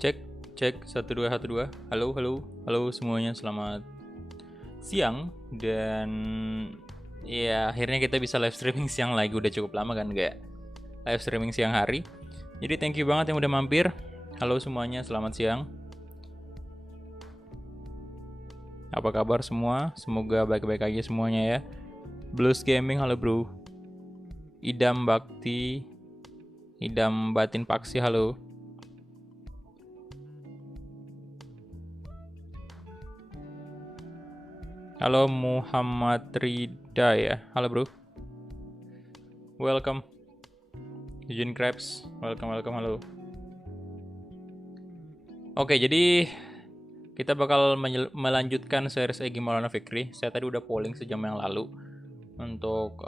Cek, cek, 1 2 1 2. Halo, halo, halo semuanya, selamat siang. Dan ya akhirnya kita bisa live streaming siang lagi. Udah cukup lama kan nggak live streaming siang hari. Jadi thank you banget yang udah mampir. Halo semuanya, selamat siang. Apa kabar semua? Semoga baik-baik aja semuanya ya. Blues Gaming, halo bro. Idam Bakti, Idam Batin Paksi, halo. Halo Muhammad Rida ya. Halo bro. Welcome. Eugene Krabs. Welcome, halo. Oke, jadi kita bakal melanjutkan series Egy Maulana Fikri. Saya tadi udah polling sejam yang lalu untuk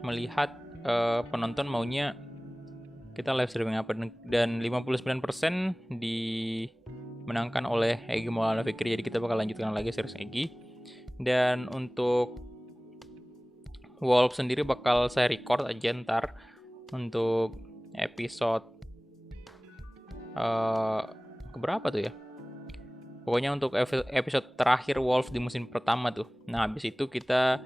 melihat penonton maunya kita live streaming apa, dan 59% dimenangkan oleh Egy Maulana Fikri. Jadi kita bakal lanjutkan lagi series Egy. Dan untuk Wolf sendiri bakal saya record aja ntar untuk episode keberapa tuh ya. Pokoknya untuk episode terakhir Wolf di musim pertama tuh. Nah habis itu kita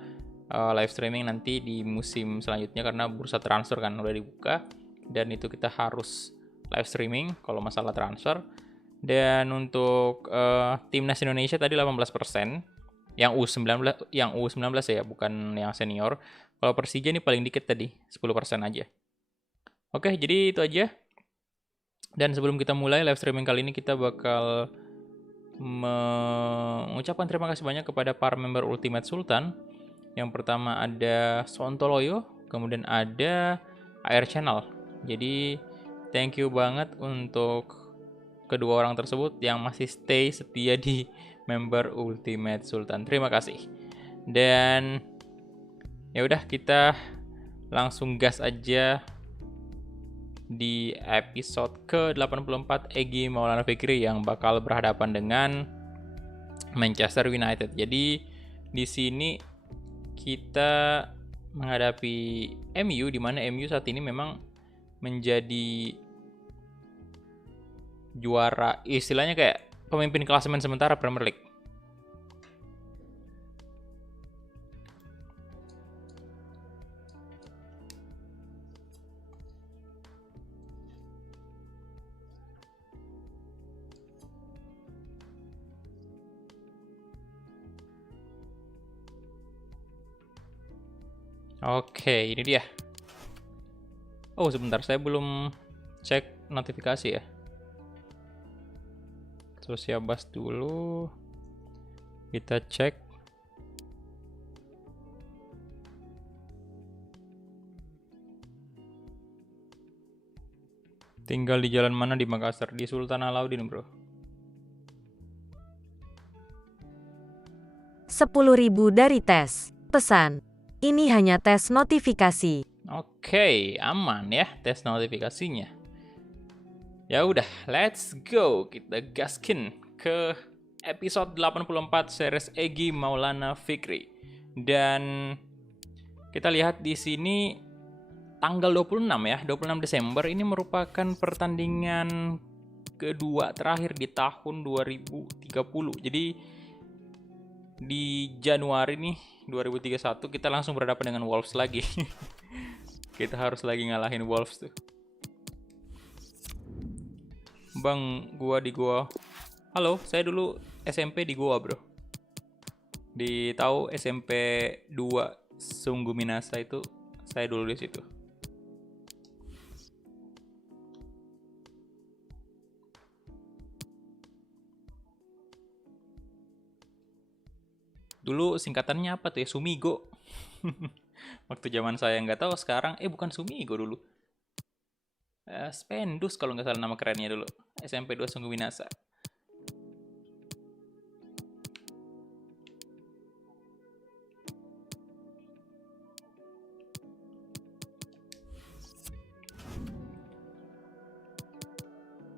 live streaming nanti di musim selanjutnya karena bursa transfer kan udah dibuka. Dan itu kita harus live streaming kalau masalah transfer. Dan untuk timnas Indonesia tadi 18%, yang U19 ya, bukan yang senior. Kalau Persija ini paling dikit tadi, 10% aja. Oke, jadi itu aja. Dan sebelum kita mulai live streaming kali ini, kita bakal mengucapkan terima kasih banyak kepada para member Ultimate Sultan. Yang pertama ada Sontoloyo, kemudian ada Air Channel. Jadi thank you banget untuk kedua orang tersebut yang masih stay setia di member Ultimate Sultan. Terima kasih. Dan ya udah, kita langsung gas aja di episode ke-84 Egy Maulana Fikri yang bakal berhadapan dengan Manchester United. Jadi di sini kita menghadapi MU, di mana MU saat ini memang menjadi juara, istilahnya kayak pemimpin klasemen sementara Premier League. Oke, ini dia. Oh, sebentar, saya belum cek notifikasi ya. Terus ya bahas dulu. Kita cek. Tinggal di jalan mana di Makassar? Di Sultan Alauddin, bro. 10.000 dari tes. Pesan. Ini hanya tes notifikasi. Oke, aman ya tes notifikasinya. Ya udah, let's go. Kita gaskin ke episode 84 series Egy Maulana Fikri. Dan kita lihat di sini tanggal 26 ya, 26 Desember ini merupakan pertandingan kedua terakhir di tahun 2030. Jadi di Januari nih 2031 kita langsung berhadapan dengan Wolves lagi. Kita harus lagi ngalahin Wolves tuh. Bang, gua di Goa. Halo, saya dulu SMP di Goa, bro. Di tahu SMP 2 Sungguh Minasa itu, saya dulu di situ. Dulu singkatannya apa tuh ya? Sumigo. Waktu zaman saya nggak tahu, sekarang bukan Sumigo dulu. Spendus kalau nggak salah nama kerennya dulu. SMP 2 Sungguh Minasa.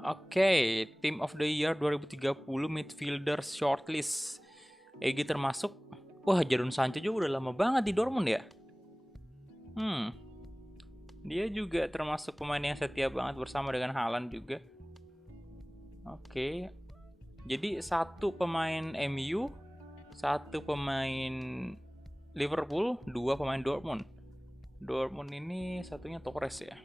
Oke, Team of the Year 2030 midfielder shortlist. Egy termasuk. Wah, Jadon Sancho juga udah lama banget di Dortmund ya. Dia juga termasuk pemain yang setia banget bersama dengan Haaland juga. Oke. Jadi satu pemain MU, satu pemain Liverpool, dua pemain Dortmund. Dortmund ini satunya Torres ya.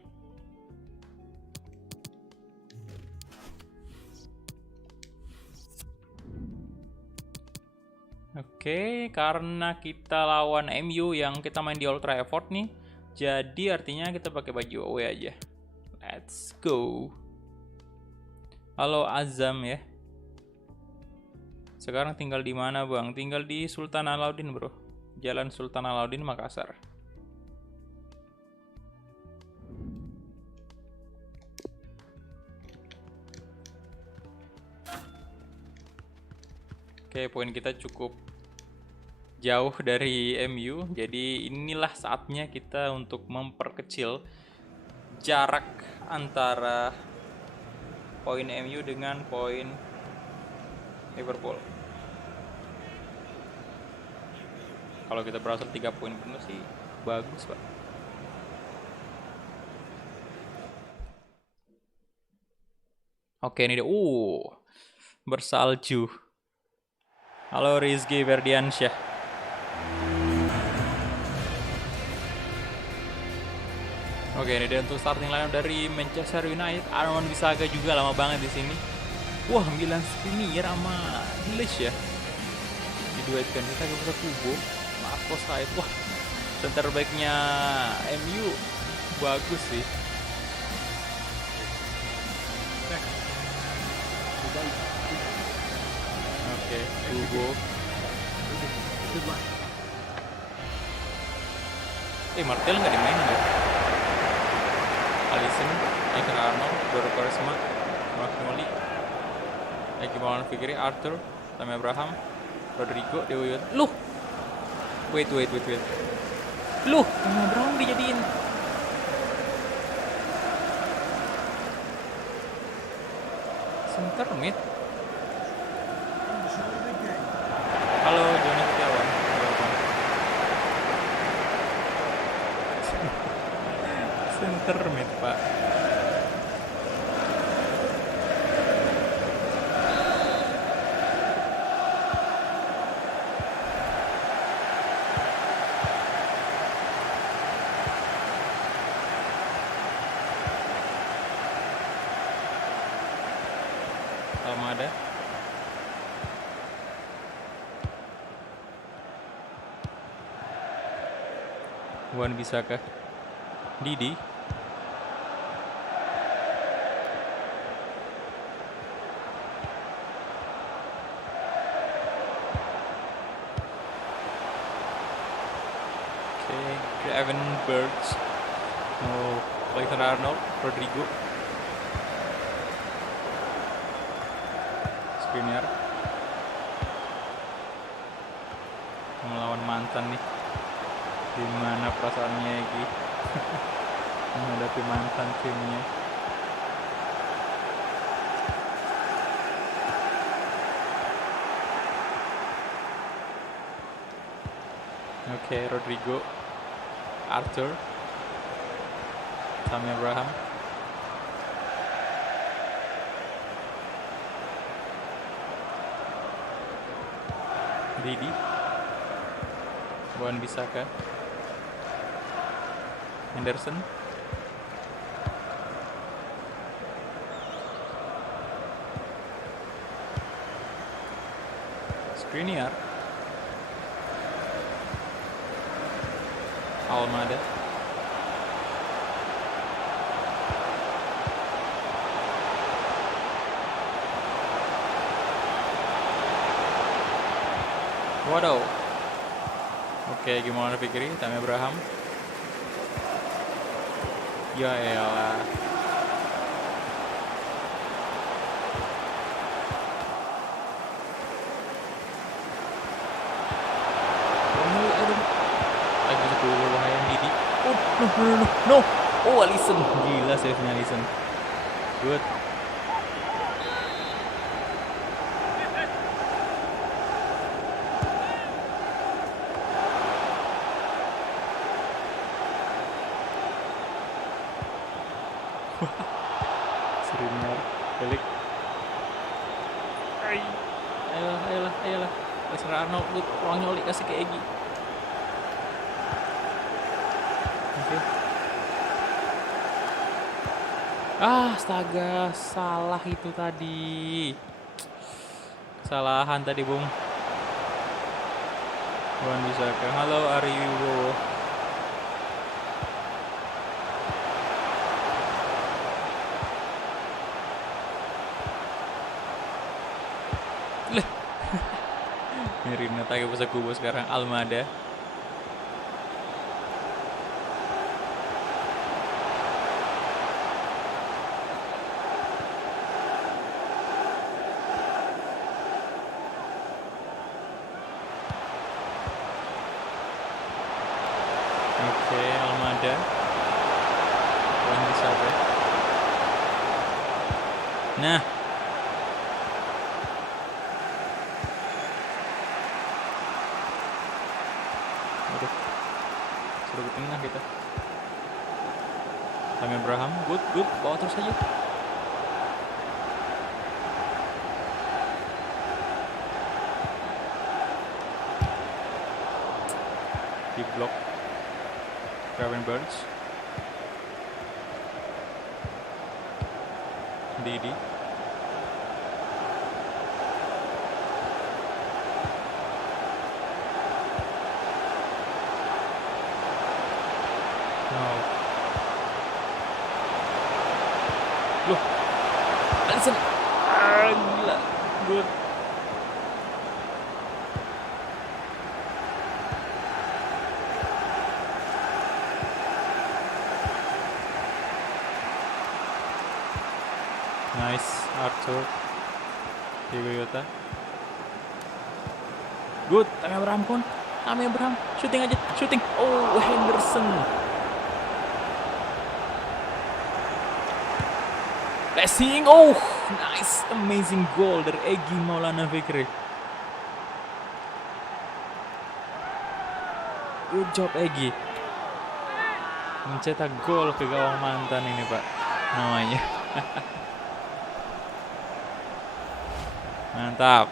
Oke, karena kita lawan MU yang kita main di Old Trafford nih, jadi artinya kita pakai baju away aja. Let's go. Halo Azam ya. Sekarang tinggal di mana bang? Tinggal di Sultan Alauddin bro. Jalan Sultan Alauddin Makassar. Oke, poin kita cukup jauh dari MU. Jadi inilah saatnya kita untuk memperkecil jarak antara poin MU dengan poin Liverpool. Kalau kita berhasil 3 poin penuh sih bagus pak. Oke ini dia. Bersalju. Halo Rizky Ferdiansyah. Oke ini dia untuk starting line dari Manchester United. Aaron Wan-Bissaka juga lama banget di sini. Wah, Milan Skriniar sama Grealish ya. Diduetkan kita ke Kubo. Marcos Said. Wah, center back-nya MU bagus sih. Oke, Kubo. Martial nggak dimainin ya? Alisson, Arnold, Doro Quaresma, Magnoli, Egi Maulana Fikri, Arthur, Tammy Abraham, Rodrigo, Dewa Yuan. Loh! Wait. Loh! Tammy Abraham dijadiin. Center mid. Halo, Joni Setiawan. Center mid, Pak. Almada. Wan-Bissaka. Didi. Evan Birds, Alexander Arnold, Rodrigo, Skriniar, melawan mantan nih. Gimana perasaannya Egi menghadapi mantan timnya? Oke, Rodrigo, Arthur, Tammy Abraham, Didi, Wan-Bissaka, Henderson, Skriniar, Almada, waduh. Oke, gimana Fikri, Tammy Abraham. Ya elah. Lagi 10 bahaya Didi. No. Alisson. Gila save-nya Alisson. Good. Skriniar, balik. Ayolah, ayolah, ayolah. Kasih Arnold, lu ruang nyoli kasih ke Egi. Oke. Astaga, salah itu tadi. Kesalahan tadi, Bung. Wan Bisaka. Halo Ariwo. Merino Take Kubo sekarang Almada. Oke, Almada. Wan Bisaka. Nah, aduh, suruh ke tengah kita. Tammy Abraham, good, bawa terus aja. Di blok. Gravenberch. Didi. No. Loh. Alisson. Gila. Good. Nice, Arthur. Diego Yota. Good, Tammy Abraham pun. Tammy Abraham, shooting aja, shooting. Oh, Henderson. Passing, oh, nice, amazing goal dari Egy Maulana Fikri. Good job Egy. Mencetak gol ke gawang mantan ini, Pak. Namanya. Mantap.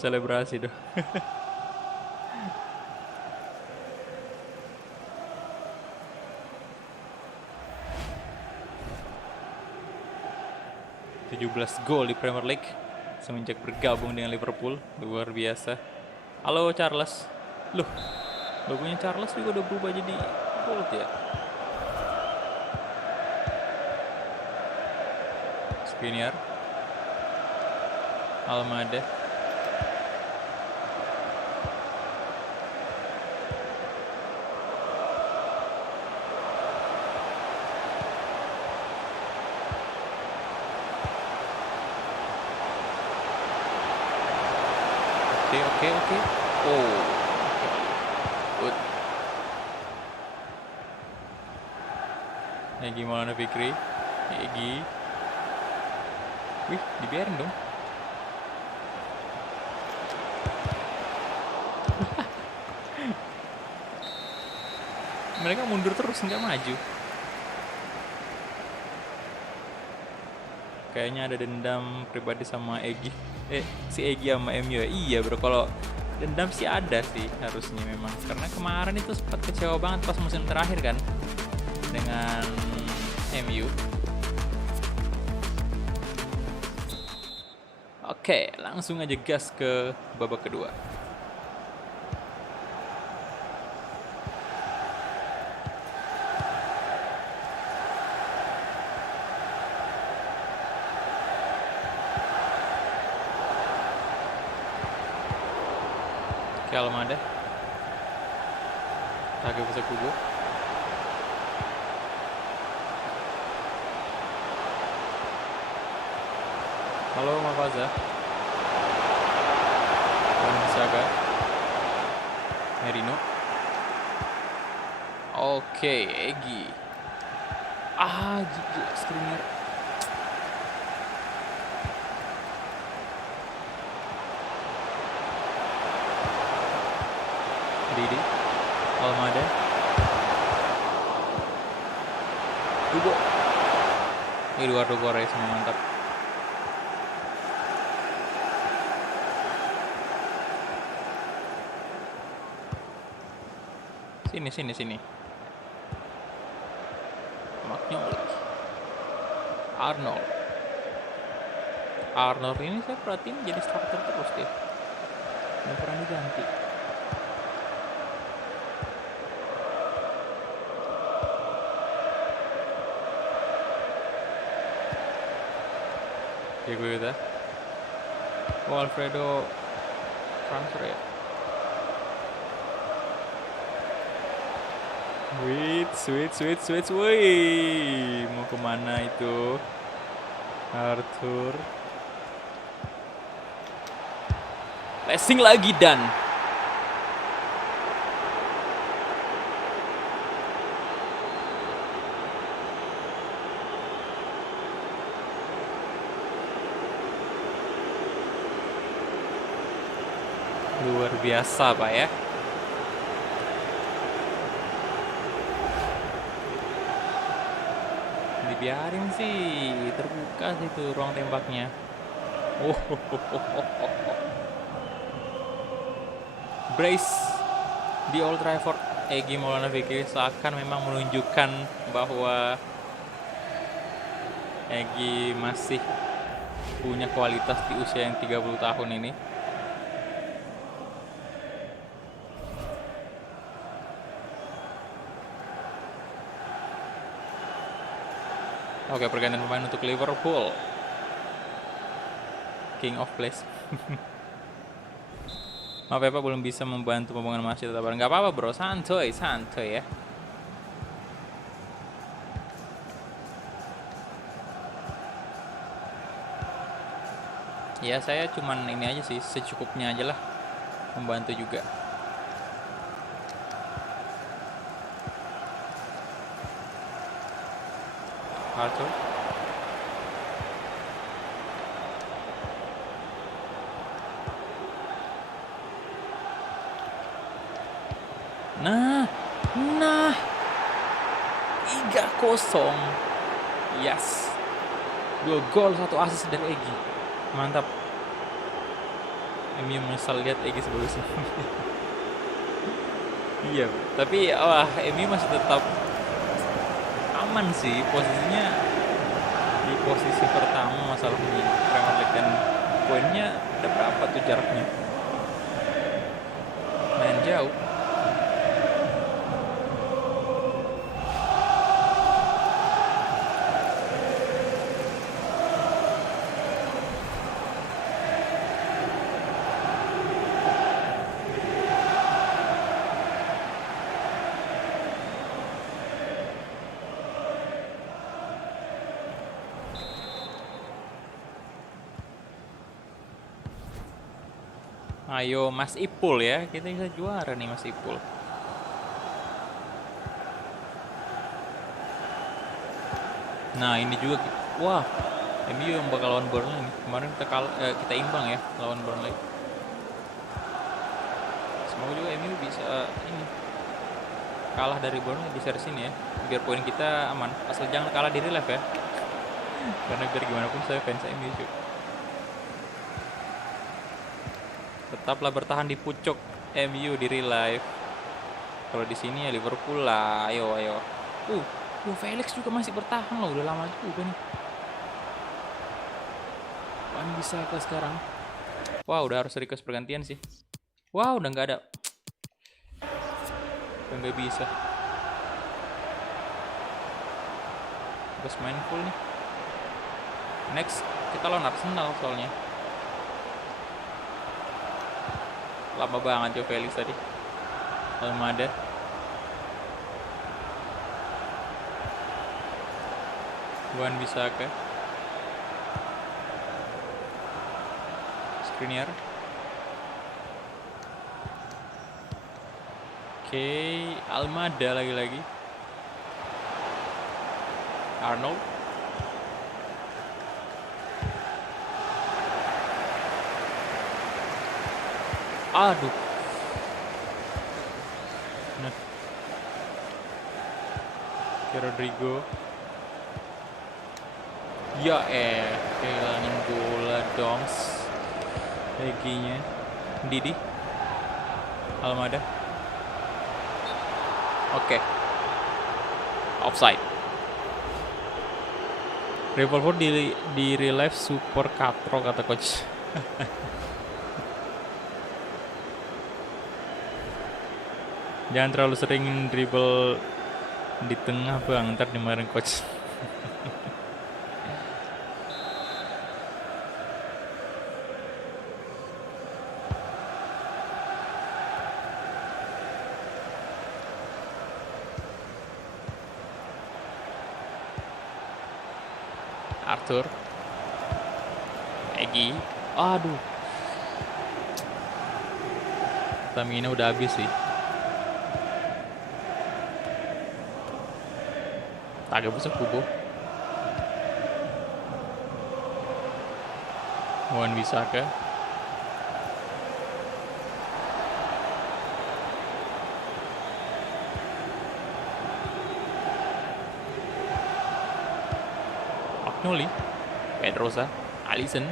Selebrasi dong. Gol di Premier League semenjak bergabung dengan Liverpool. Luar biasa. Halo Charles. Loh, logonya Charles juga udah berubah jadi gold ya. Skriniar. Almada. Oke. Oh. Good. Egy Maulana Fikri. Egy. Wih, dibiarin dong. Mereka mundur terus, nggak maju. Kayaknya ada dendam pribadi sama Egy. Si Egy sama MU ya? Iya bro, kalau dendam sih ada sih harusnya memang. Karena kemarin itu sempat kecewa banget pas musim terakhir kan dengan MU. Oke, langsung aja gas ke babak kedua. Almada. Take Kubo. Halo Mafaza. Wan Bisaka. Merino. Oke, Egy. Skriniar. Didi, Almada, Hugo, Eduardo Quaresma, mantap. Sini. Magnoli, Arnold ini saya perhatiin jadi starter terus dia. Nggak pernah diganti. Diego Yota. Oh, Alfredo transfer ya. Sweet. Woi, mau kemana itu? Arthur. Passing lagi dan luar biasa Pak ya. Dibiarin sih, terbuka sih tuh ruang tembaknya. Brace di Old Trafford. Egy Maulana Fikri seakan memang menunjukkan bahwa Egy masih punya kualitas di usia yang 30 tahun ini. Oke, pergantian pemain untuk Liverpool. King of Place. Maaf ya Pak, belum bisa membantu pembangunan masjid atau barang. Gak apa-apa bro, santuy ya. Ya saya cuman ini aja sih, secukupnya aja lah. Membantu juga. Arthur. Nah 3-0. Yes. 2 gol 1 assist dari Egy. Mantap. MU menyesal lihat Egy sebagus ini. Iya, tapi MU masih tetap aman sih, posisinya di posisi pertama masalahnya Premier League, dan poinnya ada berapa tuh jaraknya, main jauh. Ayo Mas Ipul ya, kita bisa juara nih Mas Ipul. Nah ini juga, wah MU yang bakal lawan Burnley nih. Kemarin kita imbang ya lawan Burnley. Semoga juga MU bisa ini kalah dari Burnley di seri ini ya, biar poin kita aman. Asal jangan kalah di real life ya, karena biar gimana pun saya fans MU juga. Tetaplah bertahan di pucuk MU di real life. Kalau di sini ya Liverpool lah. Ayo. Felix juga masih bertahan loh, udah lama juga nih. Wan bisa ke sekarang. Wah, udah harus request pergantian sih. Wah, udah nggak ada. Udah nggak bisa. Terus main full nih. Next kita lawan Arsenal soalnya. Lama banget Joe Felix tadi. Almada. Wan Bissaka. Skriniar. Oke, Almada lagi-lagi. Arnold. Aduh. Rodrigo. Ya kehilangan bola Dongs. Leginya Didi Almada. Oke. Offside. Revolver di real life super katro kata coach. Jangan terlalu sering dribble di tengah bang, ntar dimarahin coach. Arthur, Egi, aduh, stamina udah habis sih. Agak besar kubu. Wan Bisaka. Agnoli, Pedrosa, Alisson.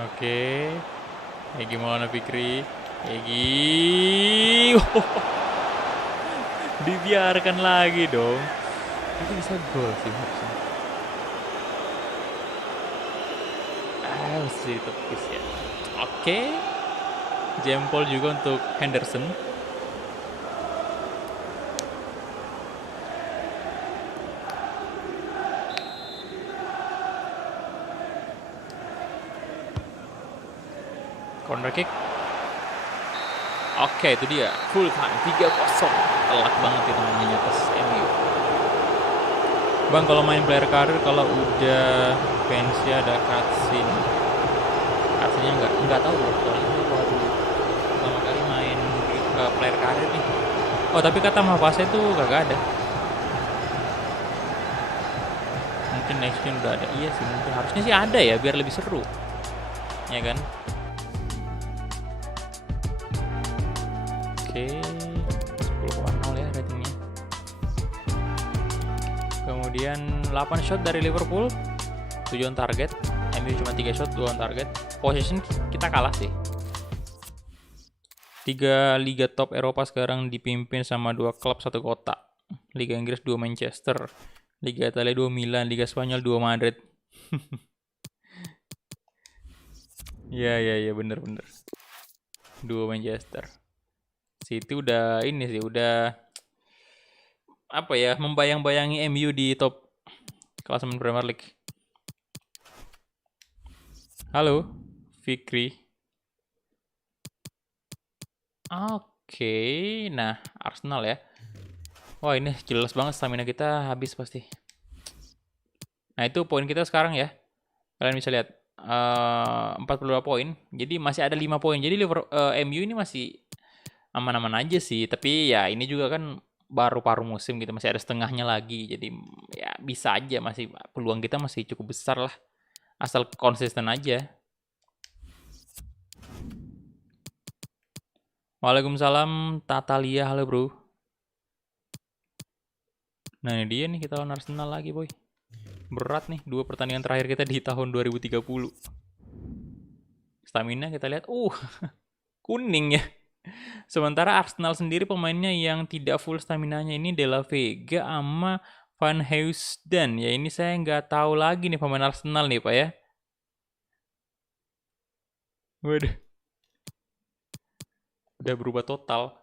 Oke. Egi Maulana Fikri. Egi. Dibiarkan lagi dong. Itu bisa gol sih harusnya. Mesti ditepis ya. Oke. Jempol juga untuk Henderson. Corner kick. Oke, itu dia. Full time 3-0. Telak banget itu namanya atas MU. Bang, kalau main player karir kalau udah pensi ada cutscene. Cutscene-nya enggak tahu loh. Soalnya ini baru pertama kali main player karir nih. Oh, tapi kata Mavase tuh kagak ada. Mungkin next gen udah ada. Iya sih, mungkin harusnya sih ada ya biar lebih seru. Ya kan? Oke, 10,0 ya ratingnya. Kemudian 8 shot dari Liverpool, 7 on target. MU cuma 3 shot, 2 on target. Possession kita kalah sih. 3 liga top Eropa sekarang dipimpin sama 2 klub 1 kota. Liga Inggris 2 Manchester, Liga Italia 2 Milan, Liga Spanyol 2 Madrid. Iya bener. 2 Manchester. City udah ini sih, udah apa ya, membayang-bayangi MU di top klasemen Premier League. Halo, Fikri. Oke, nah Arsenal ya. Wah ini jelas banget stamina kita habis pasti. Nah itu poin kita sekarang ya. Kalian bisa lihat 42 poin. Jadi masih ada 5 poin. Jadi MU ini masih aman-aman aja sih. Tapi ya ini juga kan baru paruh musim gitu, masih ada setengahnya lagi. Jadi ya bisa aja, masih peluang kita masih cukup besar lah. Asal konsisten aja. Waalaikumsalam Tatalia, halo bro. Nah ini dia nih, kita lawan Arsenal lagi boy. Berat nih, 2 pertandingan terakhir kita di tahun 2030. Stamina kita lihat, kuning ya. Sementara Arsenal sendiri pemainnya yang tidak full staminanya ini De La Vega sama Van Heusden. Ya ini saya nggak tahu lagi nih pemain Arsenal nih Pak ya. Waduh. Udah berubah total.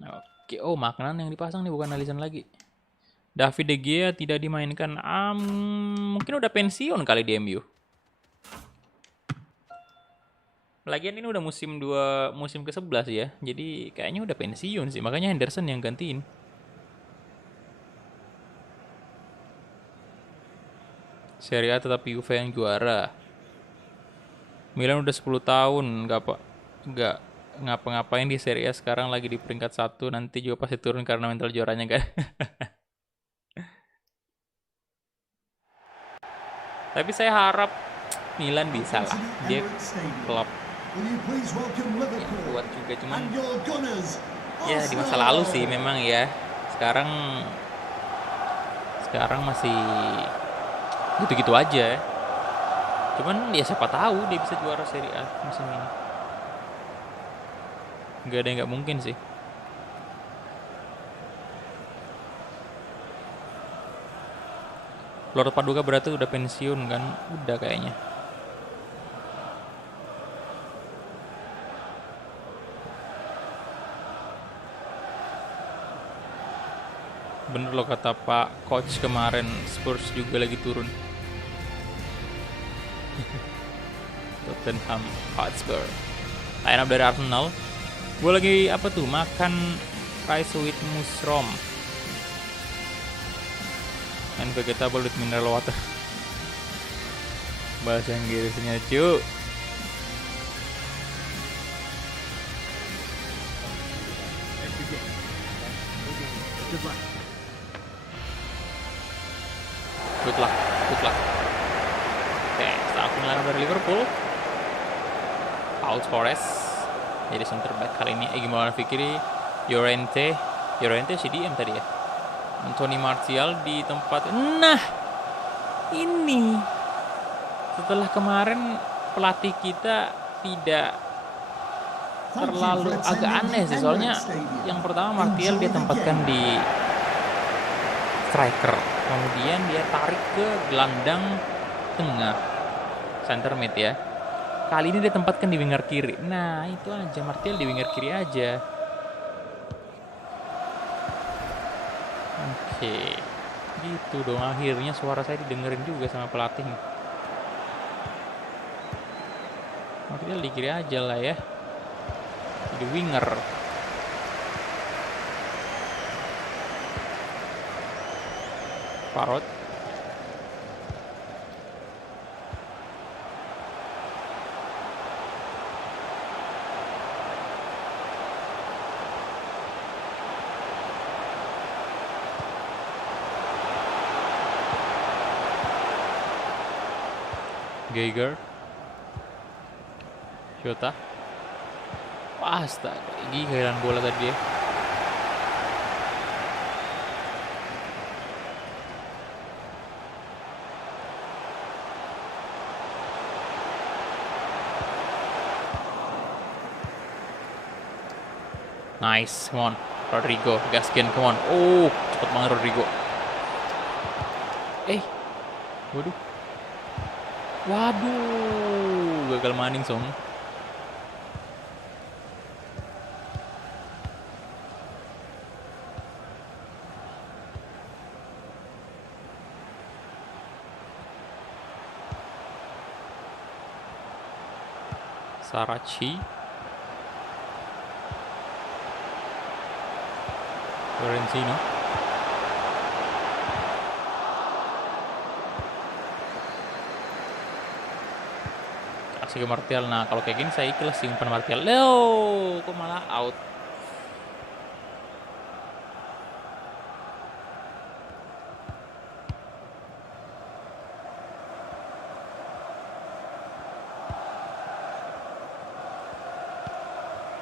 Oke, Magnan yang dipasang nih, bukan Alisson lagi. David De Gea tidak dimainkan. Mungkin udah pensiun kali di MU. Lagian ini udah musim ke-11 ya. Jadi kayaknya udah pensiun sih. Makanya Henderson yang gantiin. Serie A tetap Juve yang juara. Milan udah 10 tahun nggak ngapa-ngapain di Serie A, sekarang lagi di peringkat 1, nanti juga pasti turun karena mental juaranya kan. Tapi saya harap Milan bisa lah. Dia klub yang kuat juga, cuman ya di masa lalu sih memang ya. Sekarang masih gitu-gitu aja. Cuman ya siapa tahu dia bisa juara Serie A musim ini. Nggak ada yang nggak mungkin sih. Lord Paduka berarti udah pensiun kan? Udah kayaknya. Bener loh kata Pak Coach kemarin, Spurs juga lagi turun. Tottenham Hotspur. Line up dari Arsenal. Gue lagi apa tuh? Makan rice with mushroom and vegetable with mineral water. Bahasa Inggrisnya cu. Good luck. Oke, start pemilihan dari Liverpool. Paul Torres jadi center back kali ini. Gimana Fikri, Llorente CDM tadi ya. Anthony Martial di tempat. Nah, ini setelah kemarin pelatih kita tidak terlalu agak aneh sih, soalnya yang pertama Martial dia tempatkan di striker, kemudian dia tarik ke gelandang tengah, center mid ya. Kali ini dia tempatkan di winger kiri. Nah itu aja, Martial di winger kiri aja. Oke, gitu dong, akhirnya suara saya didengerin juga sama pelatih. Martial di kiri aja lah ya, di winger. Parrot. Geiger. Jota. Astaga, Igi kehilangan bola tadi ya. Nice, come on. Rodrigo, gaskin, come on. Oh, cepet banget Rodrigo. Waduh, gagal maning song. Sarachi. Lorenzino. Kasih ke Martial. Nah kalau kayak gini saya ikhlas simpan Martial. Leo, kok malah out.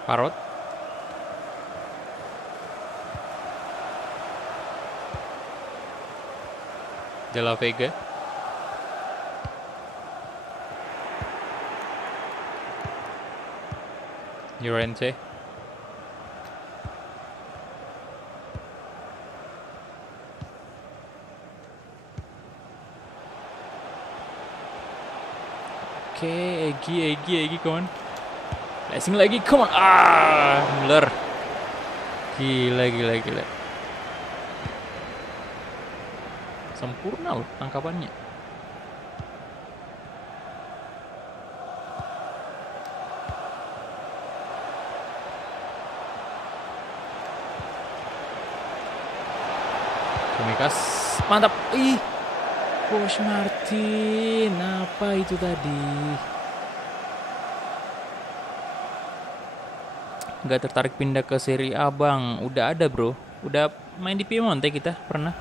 Parrot. De La Vega. Llorente. Oke, Egi, come on. Passing lagi, come on. Müller. Gila. Sempurna loh tangkapannya. Mikas, mantap. Bos Martin, apa itu tadi? Nggak tertarik pindah ke Serie A bang? Udah ada bro. Udah main di Piemonte kita pernah.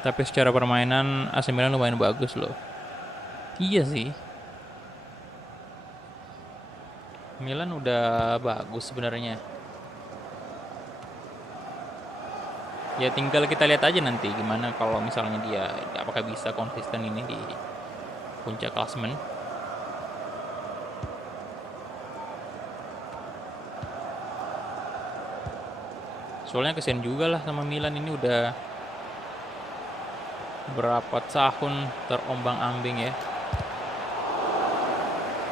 Tapi secara permainan AC Milan lumayan bagus loh. Iya sih. Milan udah bagus sebenarnya. Ya tinggal kita lihat aja nanti gimana kalau misalnya dia apakah bisa konsisten ini di puncak klasemen. Soalnya kesian juga lah sama Milan, ini udah berapa tahun terombang-ambing ya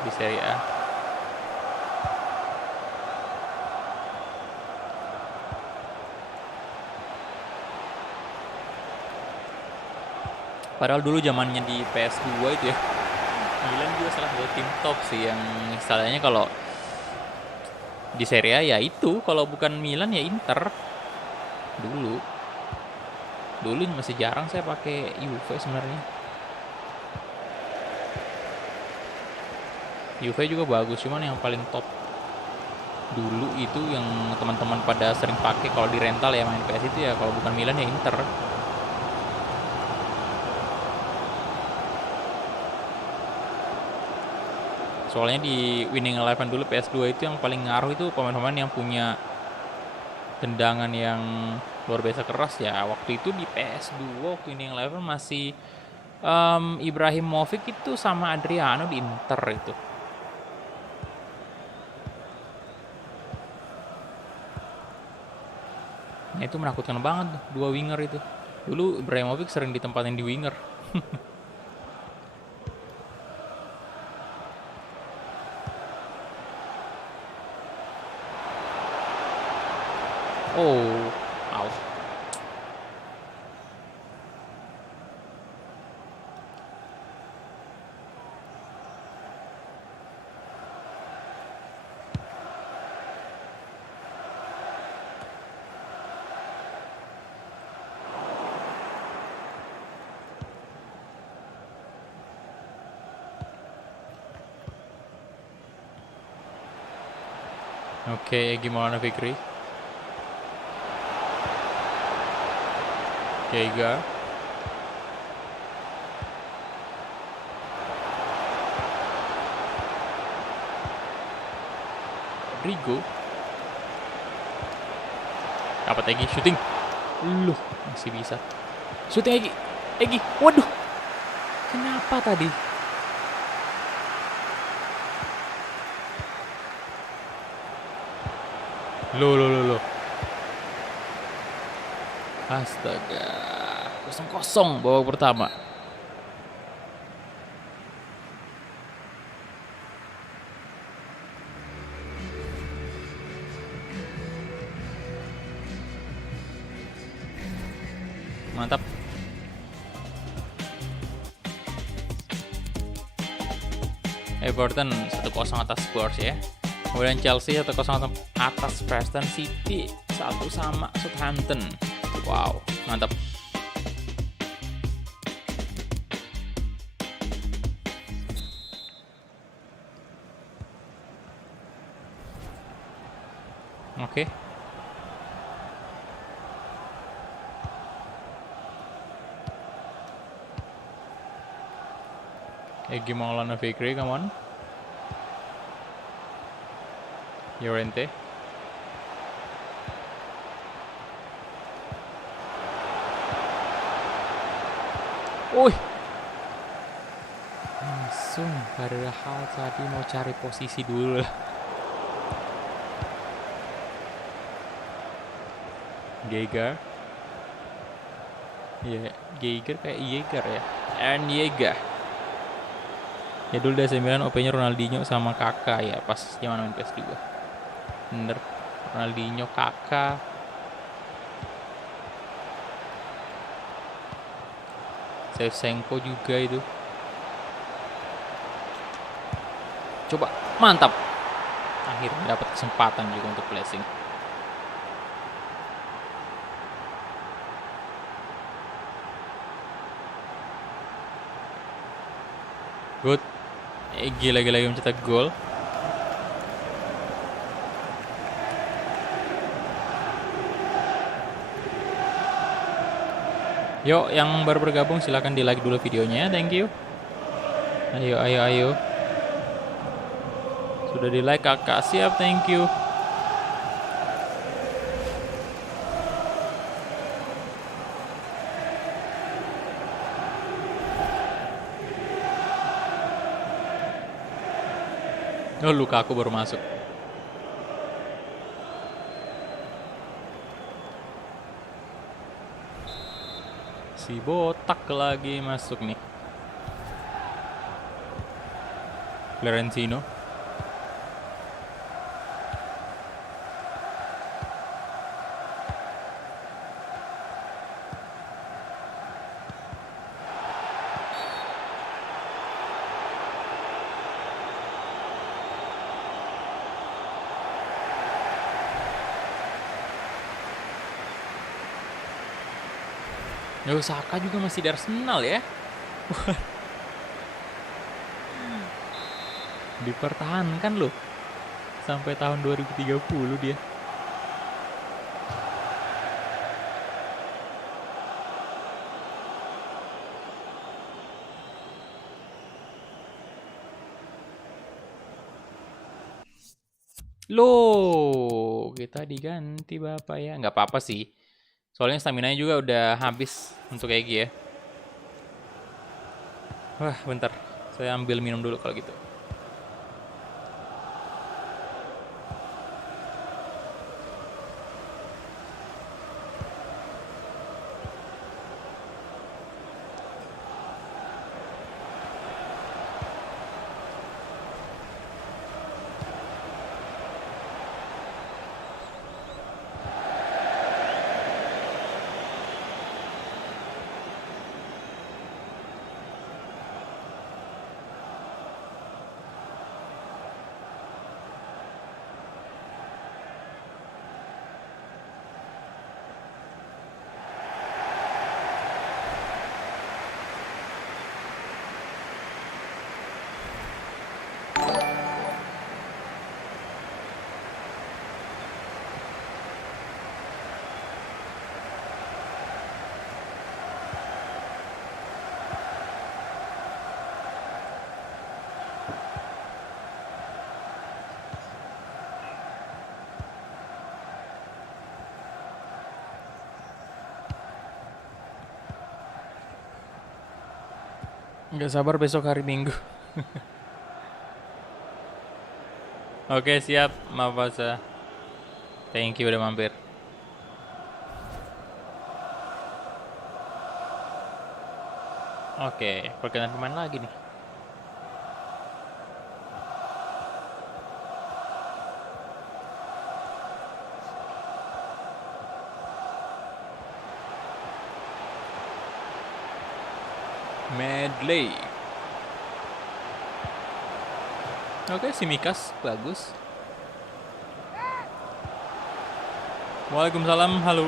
di Serie A. Padahal dulu zamannya di PS2 itu ya, Milan juga salah satu tim top sih yang istilahnya kalau di Serie A ya itu, kalau bukan Milan ya Inter. Dulu masih jarang saya pakai Juve sebenarnya. Juve juga bagus, cuman yang paling top dulu itu yang teman-teman pada sering pakai kalau di rental ya main PS itu ya, kalau bukan Milan ya Inter. Soalnya di Winning Eleven dulu PS2 itu yang paling ngaruh itu pemain-pemain yang punya tendangan yang luar biasa keras ya. Waktu itu di PS2 waktu Winning Eleven masih Ibrahimovic itu sama Adriano di Inter itu. Nah itu menakutkan banget tuh, dua winger itu. Dulu Ibrahimovic sering ditempatin di winger. Oh, out. Oke, gimana Fikri? Keiga. Rigo. Dapat Egi shooting. Loh, masih bisa. Shooting Egi. Egi, waduh. Kenapa tadi? Loh. Astaga. 0-0 babak pertama. Mantap. Everton 1-0 atas Spurs ya. Kemudian Chelsea 1-0 atas Preston City, 1 sama Southampton. Wow, mantap. Oke. Egi Maulana Fikri, come on. Llorente. Wih. Langsung, padahal tadi mau cari posisi dulu. Geiger. Ya, Geiger kayak Yeager ya. And Yeager. Ya dulu di AC Milan OP-nya Ronaldinho sama Kakak ya pas zaman main PS2. Bener. Ronaldinho, Kakak. Shevchenko juga itu. Coba, mantap. Akhirnya dapat kesempatan juga untuk blessing. Good. Gila-gila mencetak gol. Yuk, yang baru bergabung silahkan di like dulu videonya, thank you. Ayo. Sudah di like kakak, siap, thank you. Oh, Lukaku baru masuk. Si botak lagi masuk nih. Lorenzino. Saka juga masih di Arsenal ya. Dipertahankan loh sampai tahun 2030 dia. Loh, kita diganti Bapak ya. Nggak apa-apa sih. Soalnya stamina-nya juga udah habis untuk Egy ya. Wah, bentar. Saya ambil minum dulu kalau gitu. Nggak sabar besok hari Minggu. Oke, siap, Mafasa. Thank you udah mampir. Oke, perkenalan pemain lagi nih. Medley. Oke, si Mikas bagus. Waalaikumsalam, halo.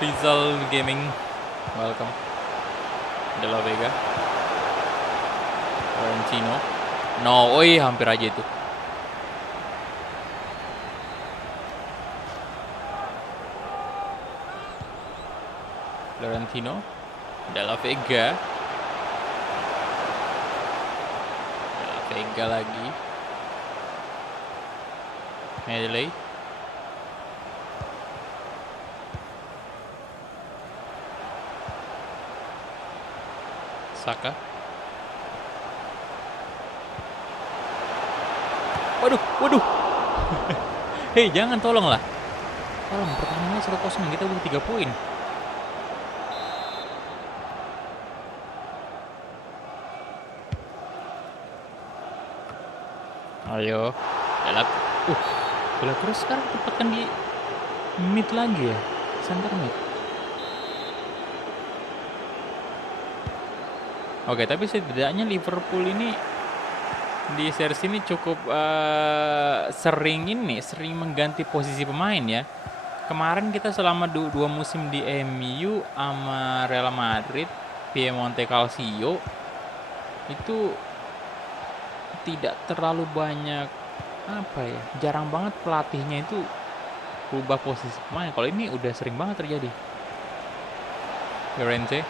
Rizal Gaming, welcome. De La Vega. Lorenzino. No, oi, hampir aja itu. Lorenzino. De La Vega. Vega lagi. Medley. Saka. Waduh. Hei, jangan, tolonglah. Tolong, pertahanannya 1-0, kita butuh 3 poin. Ayo, Bela terus sekarang tempatkan di mid lagi ya, center mid. Oke, tapi setidaknya Liverpool ini di series ini cukup sering mengganti posisi pemain ya. Kemarin kita selama 2 musim di MU sama Real Madrid, Piemonte Calcio itu tidak terlalu banyak apa ya, jarang banget pelatihnya itu rubah posisi pemain. Kalau ini udah sering banget terjadi. Llorente,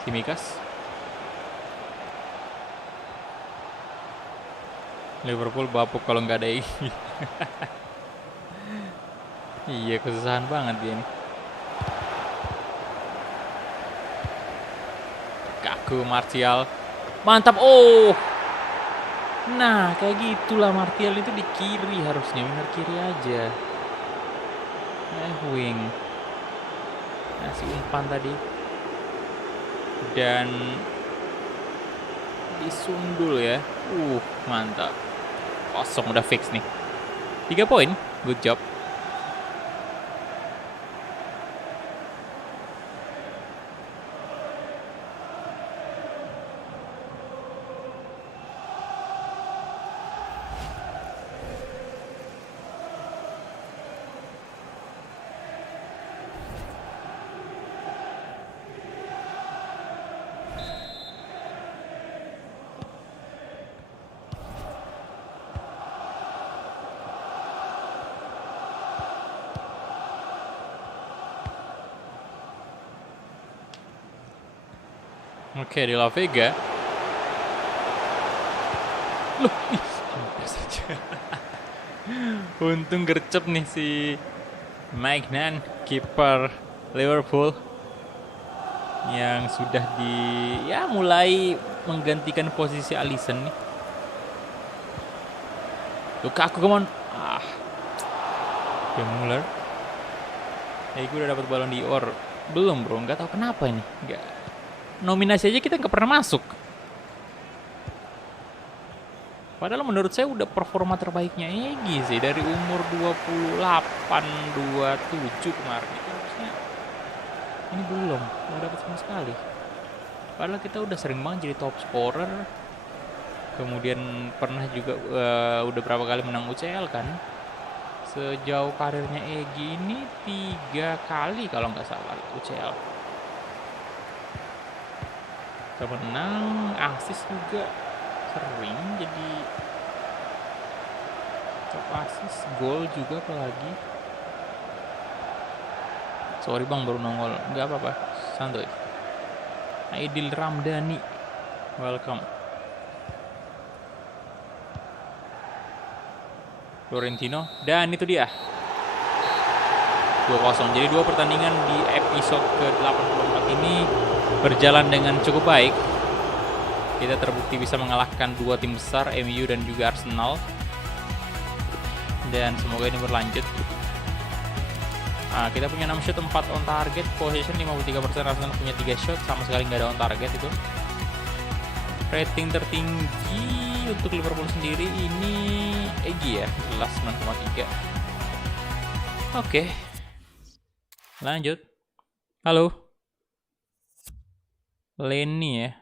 Tsimikas, Liverpool bapuk kalau nggak ada ini. Iya, kesusahan banget dia nih. Kaku, Martial, mantap. Oh, nah kayak gitulah, Martial itu di kiri harusnya, bener kiri aja. Wing ngasih umpan tadi dan disundul ya. Mantap. Kosong udah fix nih. 3 poin. Good job. Oke, di La Vega. Loh, hampir saja. Untung gercep nih si Maignan, kiper Liverpool, yang sudah mulai menggantikan posisi Alisson nih. Lukaku, come on. Ya Muller. Gue udah dapat Ballon d'Or. Belum bro, nggak tahu kenapa ini. Nggak. Nominasi aja kita nggak pernah masuk. Padahal menurut saya udah performa terbaiknya Egy sih dari umur 28, 27 kemarin. Itu harusnya ini belum dapat sama sekali. Padahal kita udah sering banget jadi top scorer. Kemudian pernah juga udah berapa kali menang UCL kan. Sejauh karirnya Egy ini 3 kali kalau nggak salah UCL. Menang, asis juga sering jadi top asis, gol juga apalagi. Sorry bang baru nongol, nggak apa-apa, santuy. Aidil Ramdhani, welcome. Florentino, dan itu dia 2-0. Jadi 2 pertandingan di episode ke-84 ini berjalan dengan cukup baik. Kita terbukti bisa mengalahkan 2 tim besar, MU dan juga Arsenal. Dan semoga ini berlanjut. Kita punya 6 shot, 4 on target, possession 53%, Arsenal punya 3 shot, sama sekali nggak ada on target itu. Rating tertinggi untuk Liverpool sendiri ini Egy ya, jelas 9,3. Oke. Lanjut. Halo. Leni ya.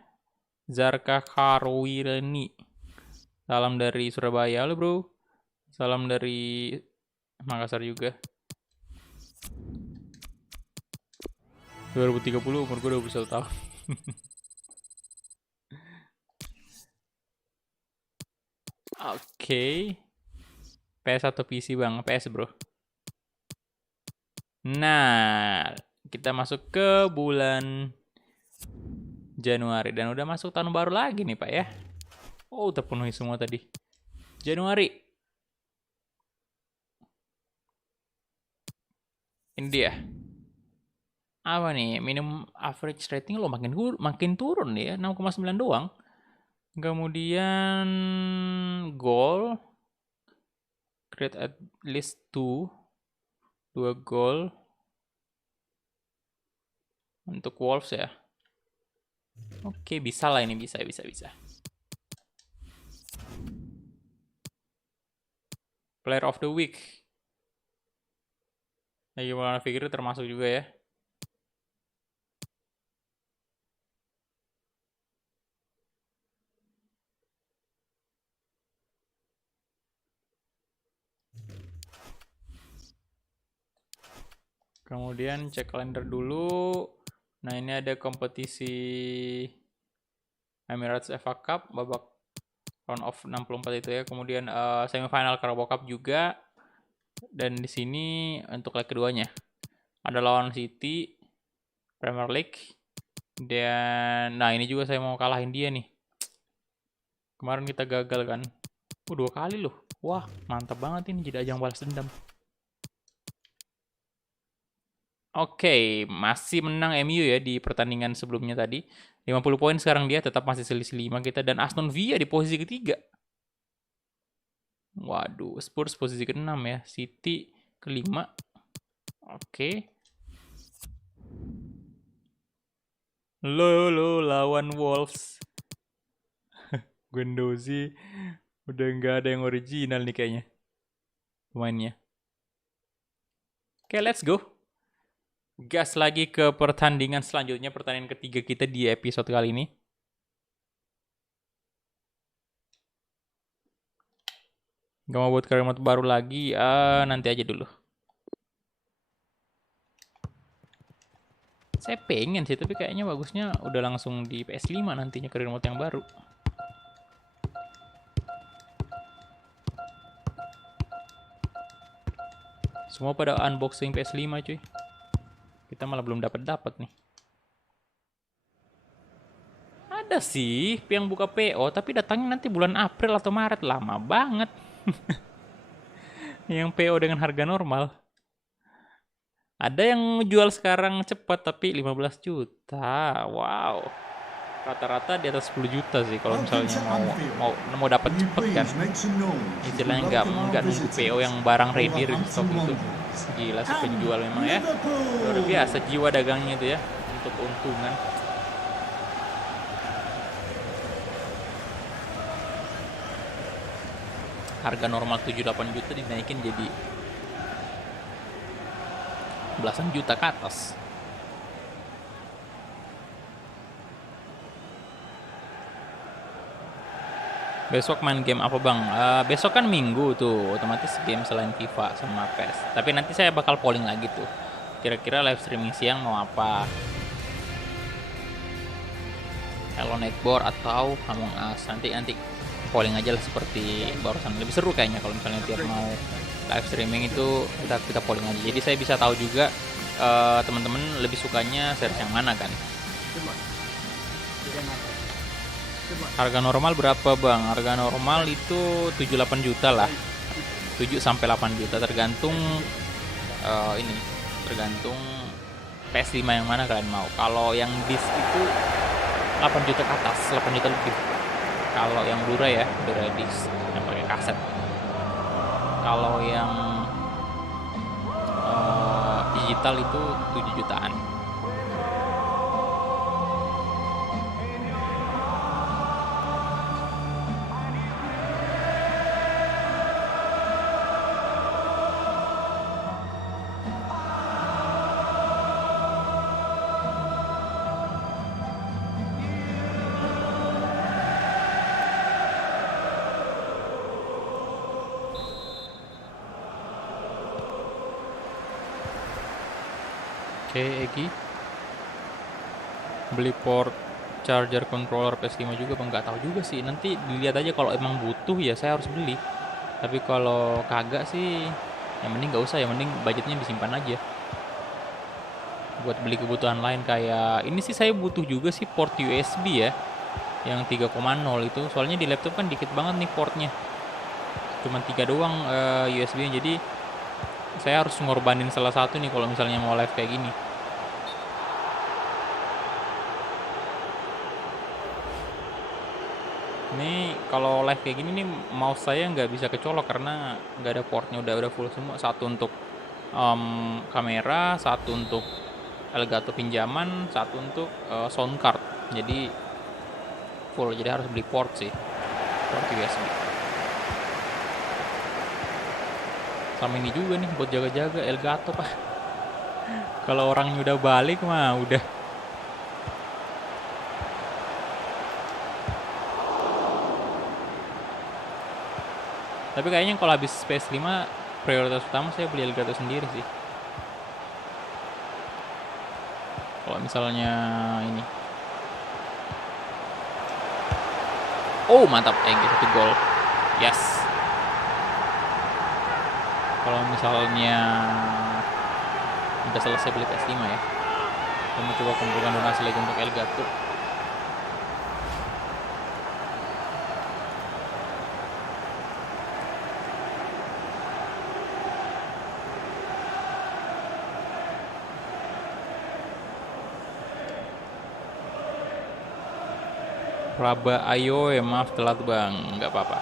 Zarka Karwireni. Salam dari Surabaya. Halo bro. Salam dari Makassar juga. 2030 umur gue 21 tahun. Oke. PS atau PC bang? PS bro. Nah, kita masuk ke bulan Januari dan udah masuk tahun baru lagi nih Pak ya. Oh, terpenuhi semua tadi. Januari. Ini dia. Apa nih? Minimum average rating lo makin turun ya, 6,9 doang. Kemudian goal create at least 2 gol untuk Wolves ya. Oke, bisa lah ini, bisa. Player of the week. Gimana Fikri termasuk juga ya. Kemudian cek kalender dulu. Nah, ini ada kompetisi Emirates FA Cup babak round of 64 itu ya. Kemudian semifinal Carabao Cup juga. Dan di sini untuk leg keduanya ada lawan City, Premier League. Dan nah ini juga saya mau kalahin dia nih. Kemarin kita gagal kan. 2 kali loh. Wah, mantap banget ini jadi ajang balas dendam. Oke, masih menang MU ya di pertandingan sebelumnya tadi. 50 poin sekarang dia tetap masih selisih 5 kita. Dan Aston Villa di posisi ketiga. Waduh, Spurs posisi ke-6 ya. City ke-5. Oke. Lo lawan Wolves. Guendouzi udah nggak ada yang original nih kayaknya pemainnya. Oke, let's go. Gas lagi ke pertandingan selanjutnya, pertandingan ketiga kita di episode kali ini. Gak mau buat kalimat baru lagi, nanti aja dulu. Saya pengen sih, tapi kayaknya bagusnya udah langsung di PS5 nantinya ke remote yang baru. Semua pada unboxing PS5 cuy. Kita malah belum dapat nih. Ada sih yang buka PO, tapi datangnya nanti bulan April atau Maret, lama banget. Yang PO dengan harga normal. Ada yang jual sekarang cepat tapi 15 juta. Wow. Rata-rata di atas 10 juta sih kalau misalnya mau dapat cepet kan. Istilahnya nggak nunggu PO yang barang ready restock itu. Gila sih penjual memang ya. Luar biasa jiwa dagangnya itu ya untuk keuntungan. Harga normal 7-8 juta dinaikin jadi belasan juta ke atas. Besok main game apa bang? Besok kan Minggu tuh, otomatis game selain FIFA sama PES. Tapi nanti saya bakal polling lagi tuh. Kira-kira live streaming siang mau apa? Hello Nightboard atau Among Us? Nanti polling aja lah seperti barusan. Lebih seru kayaknya kalau misalnya tiap mau live streaming itu kita polling aja. Jadi saya bisa tahu juga teman-teman lebih sukanya series yang mana kan. Harga normal berapa bang? Harga normal itu 7-8 juta lah. 7 sampai 8 juta tergantung tergantung PS5 yang mana kalian mau. Kalau yang disc itu 8 juta ke atas, 8 juta lebih. Kalau yang Blu-ray ya, Blu-ray disc yang pakai kaset. Kalau yang digital itu 7 jutaan. Oke, Egi. Beli port charger controller PS5 juga bang, nggak tahu juga sih. Nanti dilihat aja kalau emang butuh ya saya harus beli. Tapi kalau kagak sih, yang mending nggak usah, yang mending budgetnya disimpan aja. Buat beli kebutuhan lain kayak ini sih saya butuh juga sih port USB ya, yang 3,0 itu. Soalnya di laptop kan dikit banget nih portnya. Cuman 3 doang USB-nya, jadi saya harus ngorbanin salah satu nih kalau misalnya mau live kayak gini. Ini kalau live kayak gini nih mouse saya nggak bisa kecolok karena nggak ada portnya, udah full semua. Satu untuk kamera, satu untuk Elgato pinjaman, satu untuk sound card. Jadi full, jadi harus beli port sih, port USB. Sama ini juga nih buat jaga-jaga Elgato pak. Kalau orangnya udah balik mah udah. Tapi kayaknya kalau habis PS5 prioritas utama saya beli Elgato sendiri sih. Kalau misalnya ini Oh, mantap. Egi 1 gol. Yes. Kalau misalnya udah selesai beli PS5 ya, kamu coba kumpulkan donasi lagi untuk Elgato. Raba ayo ya, maaf telat bang, nggak apa-apa.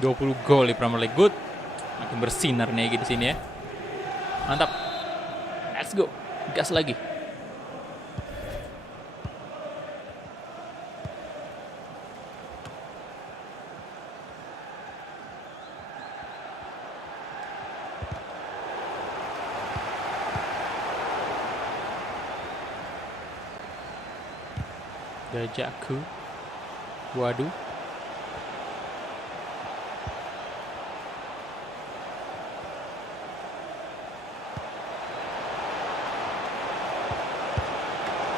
$20 gol di Premier League, good. Makin bersinar nih di sini ya. Mantap. Let's go. Gas lagi. Gajakku. Waduh.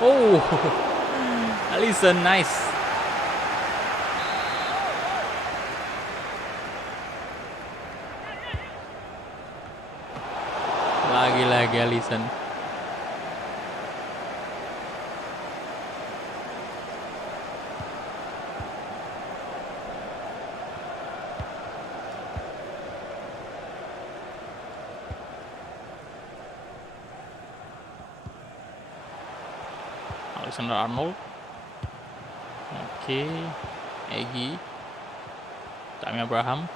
Oh, Alisson, nice. Lagi-lagi Alisson. Alexander Arnold. Oke. Egi. Tammy Abraham.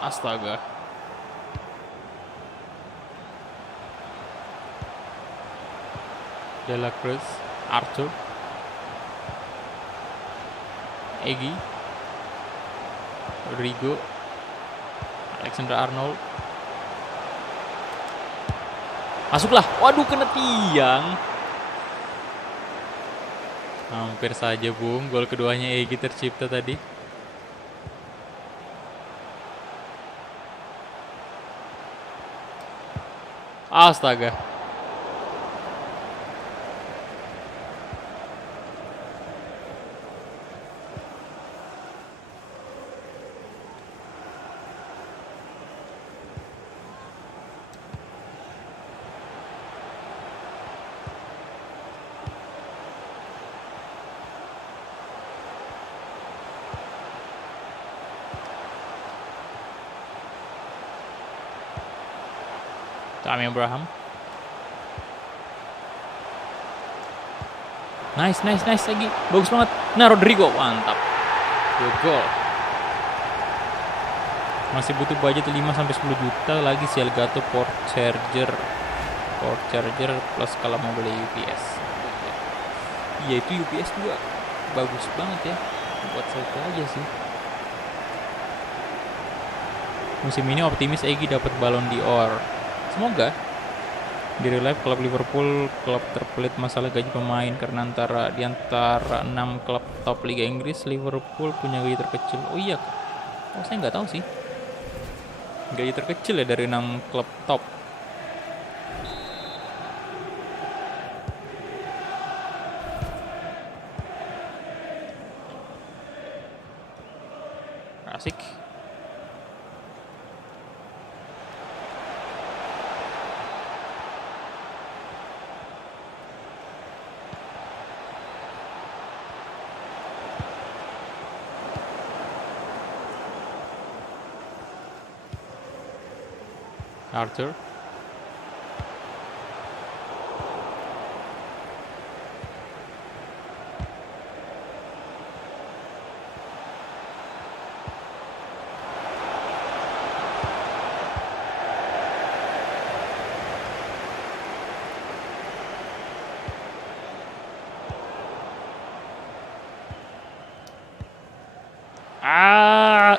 Astaga. De La Cruz. Arthur. Egi. Rodrigo. Alexander Arnold. Masuklah. Waduh, kena tiang. Hampir saja, Bung. Gol keduanya Egi tercipta tadi. Astaga. Tammy Abraham. Nice lagi. Bagus banget. Nah, Rodrigo, mantap. 2 gol. Masih butuh budget 5-10 juta lagi si Elgato port charger plus kalau mau beli UPS. Iya, itu UPS juga bagus banget ya. Buat saya aja sih. Musim ini optimis Egi dapat Ballon d'Or. Semoga. Di real life, klub Liverpool klub terpelit masalah gaji pemain karena di antara 6 klub top Liga Inggris, Liverpool punya gaji terkecil. Oh iya, saya nggak tahu sih. Gaji terkecil ya dari 6 klub top. Asik. Arthur.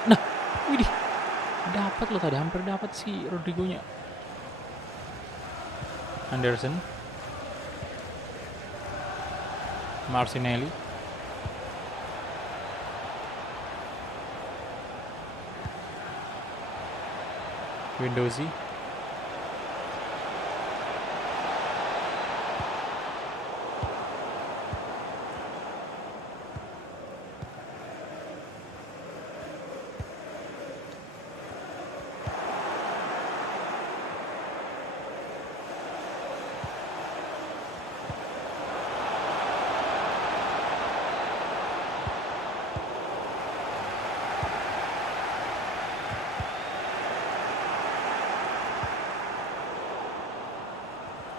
Nah, widih. Dapat loh tadi, hampir dapat si Rodrigo-nya. Anderson. Martinelli. Windowsi.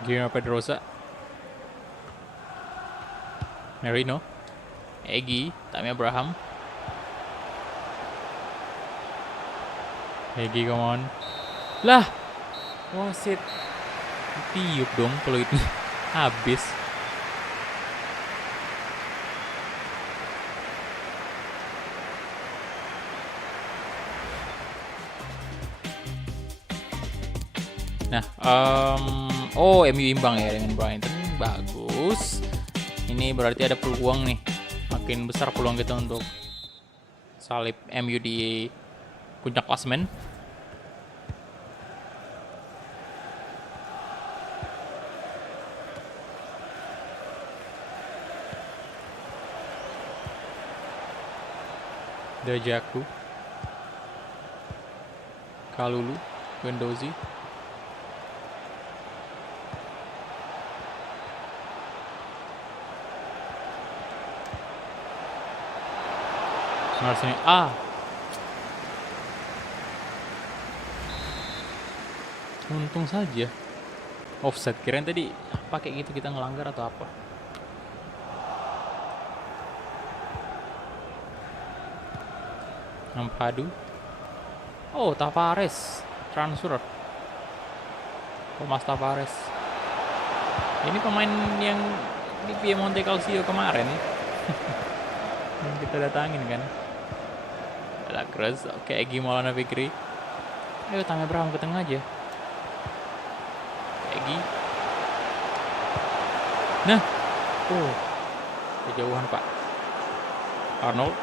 Guillermo Pedrosa. Merino. Egi. Tammy Abraham. Egi, come on. Lah! Wasit. Tiup dong peluitnya. Habis. Nah, MU imbang ya dengan Brighton. Bagus. Ini berarti ada peluang nih. Makin besar peluang kita untuk salib MU di puncak klasemen. Dajaku. Kalulu. Guendouzi. Marcelo. Untung saja. Offset. Kirain tadi pakai gitu kita ngelanggar atau apa. Ampadu. Oh, Tavares. Transfer. Thomas Tavares. Ini pemain yang di Piemonte Calcio kemarin. Yang kita datangin kan. Lacrosse. Oke, Egi Maulana Fikri. Ayo Tammy Abraham ke tengah aja. Egi. Nah. Oh. Kejauhan, Pak. Arnold.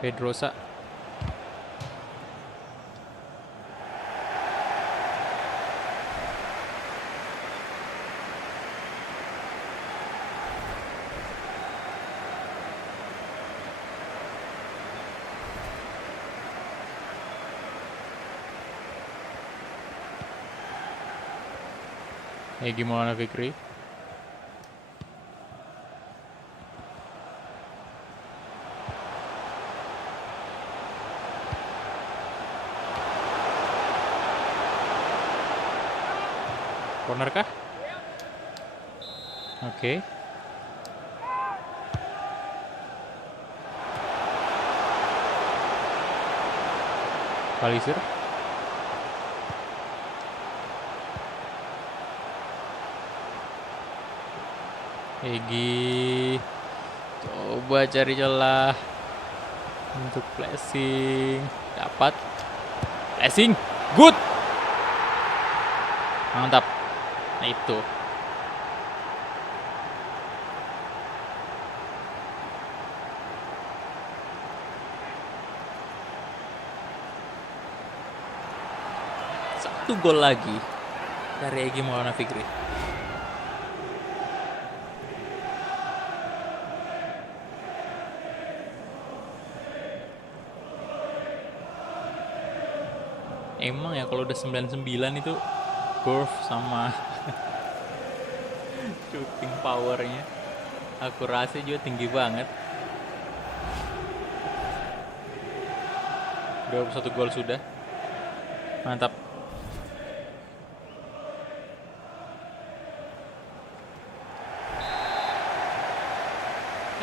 Pedrosa. Egi Maulana Fikri. Corner kah? Oke. Palisir. Egi. Coba cari celah untuk flashing. Dapat. Flashing. Good. Mantap. Nah itu. Satu gol lagi dari Egi Maulana Fikri. Emang ya kalau udah 99 itu curve sama shooting powernya, akurasi juga tinggi banget. 21 gol sudah. Mantap.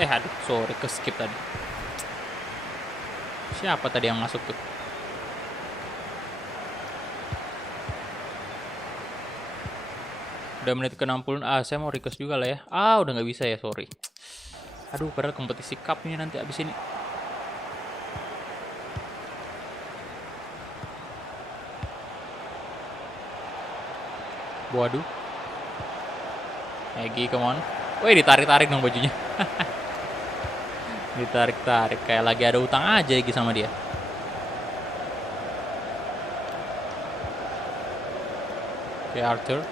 Aduh, sorry, ke skip tadi. Siapa tadi yang masuk tuh? Udah menit ke 60. Saya mau request juga lah ya. Udah nggak bisa ya, sorry. Aduh, padahal kompetisi cup nih nanti abis ini. Waduh. Egi, come on. Wih, ditarik-tarik dong bajunya. Ditarik-tarik. Kayak lagi ada utang aja Egi sama dia. Oke, Arthur.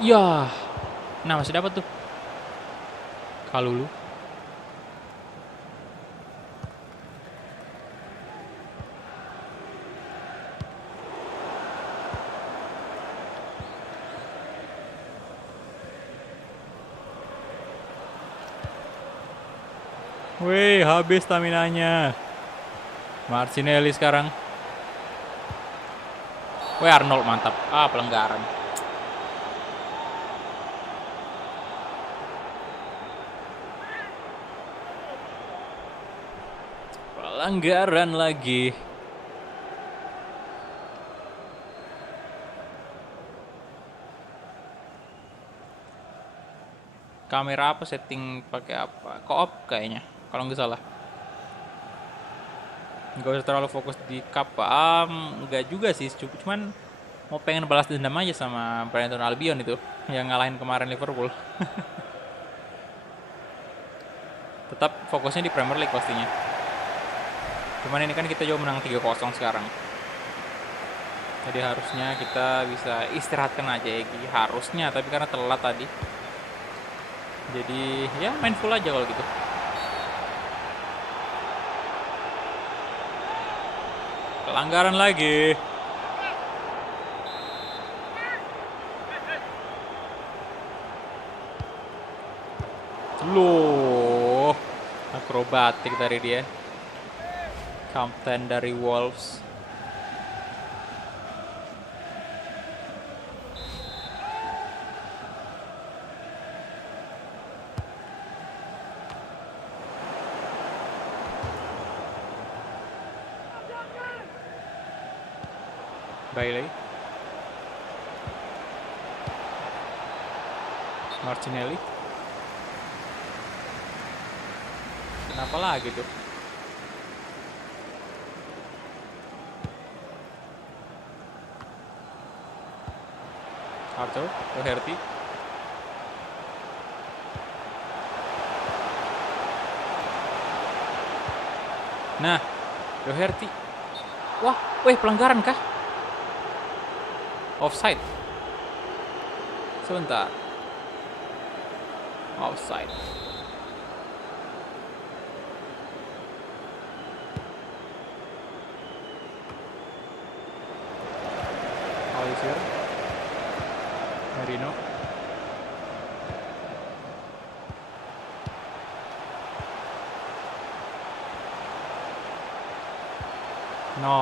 Ya. Nah, masih dapat tuh. Kalulu. Wih, habis stamina-nya. Martinelli sekarang. Wih, Arnold mantap. Pelanggaran. Pelanggaran lagi. Kamera apa, setting pakai apa? Co-op kayaknya, kalau nggak salah. Nggak usah terlalu fokus di cup. Nggak juga sih, cuman mau pengen balas dendam aja sama Brighton Albion itu yang ngalahin kemarin Liverpool. Tetap fokusnya di Premier League pastinya. Cuman ini kan kita juga menang 3-0 sekarang. Jadi harusnya kita bisa istirahatkan aja ya, harusnya, tapi karena telat tadi. Jadi ya main full aja kalau gitu. Pelanggaran lagi. Loh, akrobatik dari dia. Kapten dari Wolves. Bailey. Martinelli. Kenapa lagi tuh? Arthur, O'Herty. Nah, O'Herty. Wah, pelanggaran kah? Offside. Sebentar. Offside. Alisir. Merino. No.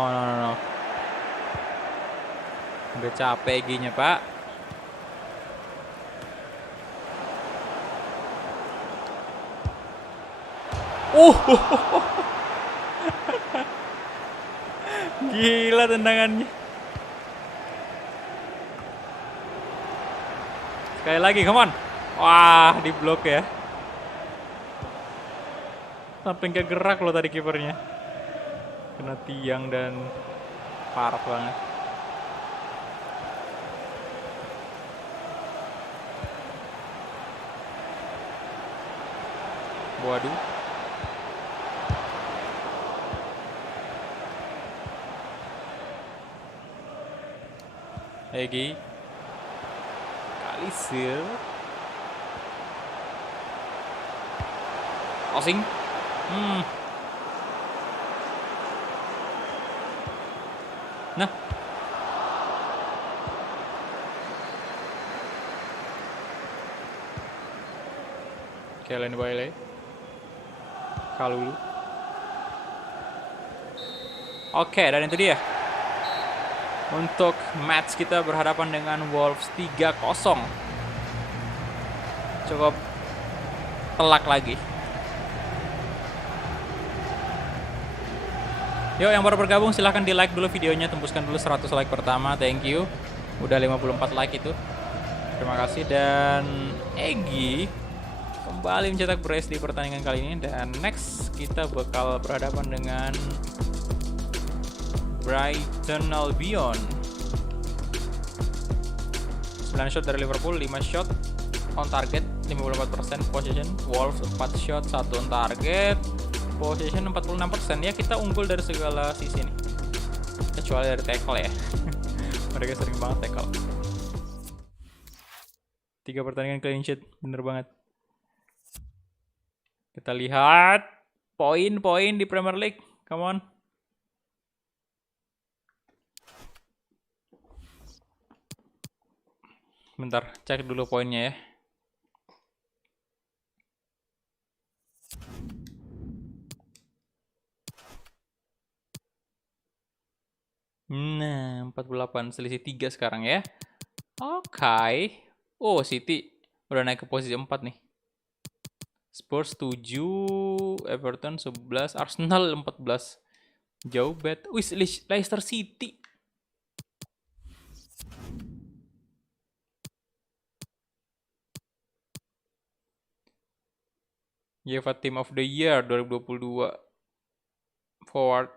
Udah capek giginya, Pak. Gila tendangannya. Sekali lagi, come on. Wah, di blok ya. Sampai nggak gerak loh tadi kipernya. Kena tiang dan parah banget. Waduh. Egi. Alisir. Osing. Nah. Kellen Bailey. Kalulu. Oke, dan itu dia. Untuk match kita berhadapan dengan Wolves 3-0. Cukup telak lagi. Yuk, yang baru bergabung silahkan di like dulu videonya, tembuskan dulu 100 like pertama, thank you. Udah 54 like itu. Terima kasih. Dan Egi kembali mencetak brace di pertandingan kali ini. Dan next kita bakal berhadapan dengan Brighton Albion. 9 shot dari Liverpool, 5 shot on target, 54% possession. Wolves 4 shot, 1 on target, possession 46%. Ya, kita unggul dari segala sisi nih, kecuali dari tackle ya. Mereka sering banget tackle. 3 pertandingan clean sheet, bener banget. Kita lihat poin-poin di Premier League, come on. Bentar, cek dulu poinnya ya. Nah, 48 selisih 3 sekarang ya. Oke. Oh, City udah naik ke posisi 4 nih. Spurs 7, Everton 11, Arsenal 14. Jauh bet. Wih, Leicester City. UEFA Team of the Year 2022. Forward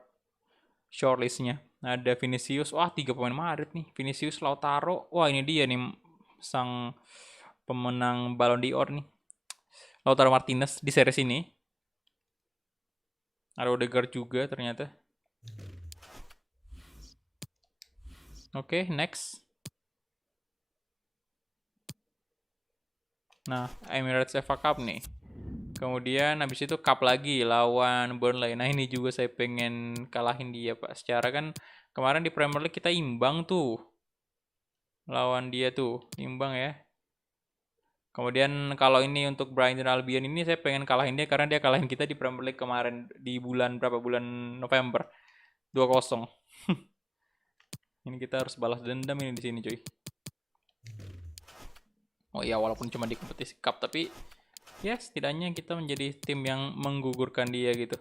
shortlistnya. Ada Vinicius. Wah, 3 pemain Madrid nih. Vinicius, Lautaro. Wah, ini dia nih sang pemenang Ballon d'Or nih. Lautaro Martinez di series ini. Ada Odegaard juga ternyata. Oke, next. Nah, Emirates FA Cup nih. Kemudian habis itu cup lagi lawan Burnley. Nah, ini juga saya pengen kalahin dia, Pak. Secara kan kemarin di Premier League kita imbang tuh. Lawan dia tuh, imbang ya. Kemudian kalau ini untuk Brighton Albion ini saya pengen kalahin dia karena dia kalahin kita di Premier League kemarin di bulan berapa? Bulan November. 2-0. Ini kita harus balas dendam ini di sini, cuy. Oh iya, walaupun cuma di kompetisi cup, tapi ya setidaknya kita menjadi tim yang menggugurkan dia gitu.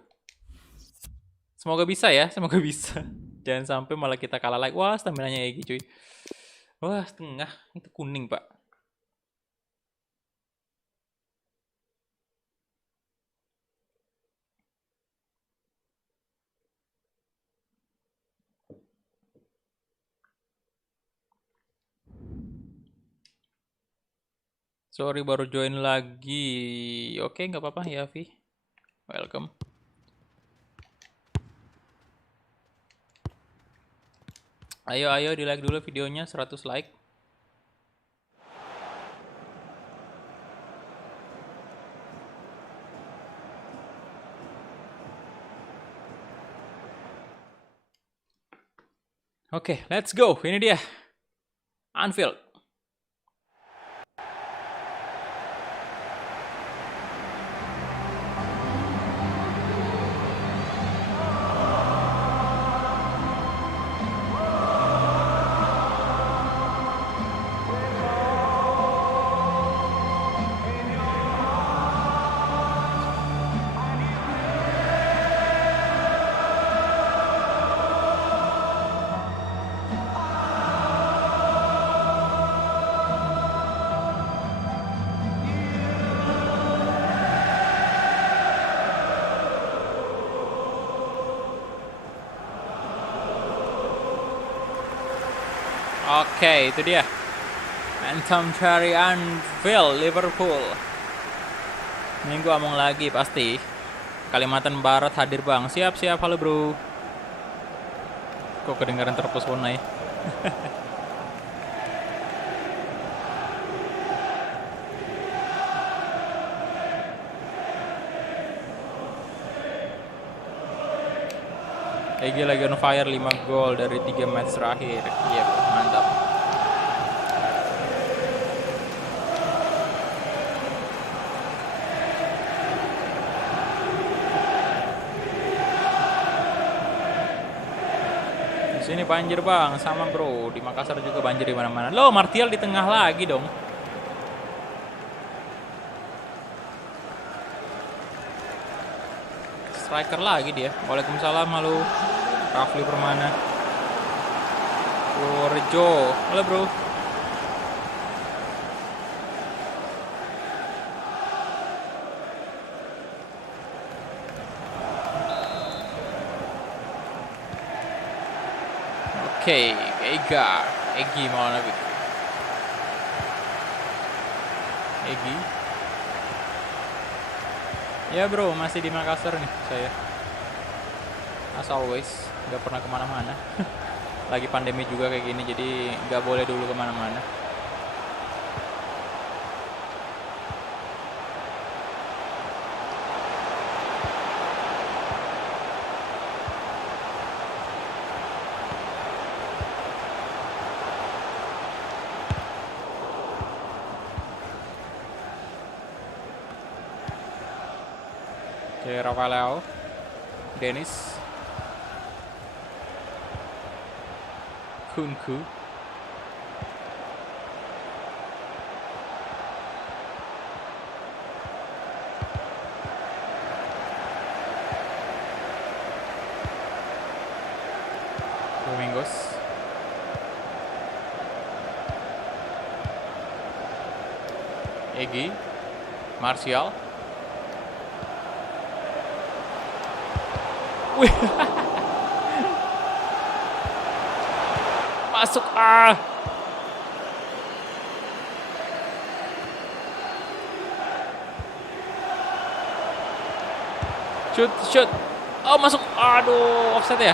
Semoga bisa ya, semoga bisa. Jangan sampai malah kita kalah lagi. Wah, stamina-nya Egi cuy. Wah, setengah. Itu kuning, Pak. Sorry, baru join lagi. Oke, nggak apa-apa ya, Vi. Welcome. Ayo, di like dulu videonya, 100 like. Oke, let's go. Ini dia. Anfield. Oke, itu dia. Anthem dari Anfield, Liverpool. Minggu ngomong lagi pasti. Kalimantan Barat hadir bang. Siap, halo bro. Kok kedengaran terpesona ya? Egi lagi on fire 5 gol dari 3 match terakhir. Iya, mantap. Di sini banjir bang, sama bro. Di Makassar juga banjir di mana-mana. Loh, Martial di tengah lagi dong. Striker lagi dia. Waalaikumsalam, halo. Rafli Permana. Purjo. Halo bro. Oke, Egi mau lagi. Egi. Ya bro, masih di Makassar nih saya. As always, nggak pernah kemana-mana. Lagi pandemi juga kayak gini, jadi nggak boleh dulu kemana-mana. Oke, Rafael, Dennis. Kunku. Domingos. Egi. Martial. Wih. Masuk Shoot. Oh, masuk. Aduh, offset ya.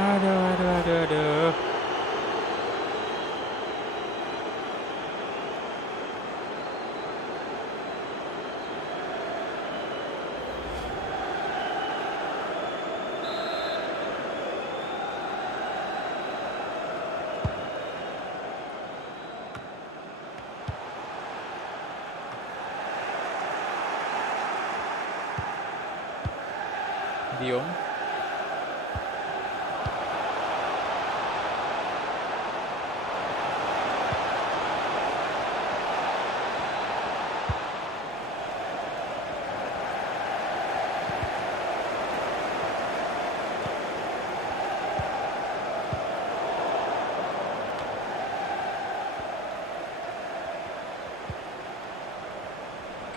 Aduh. Diom.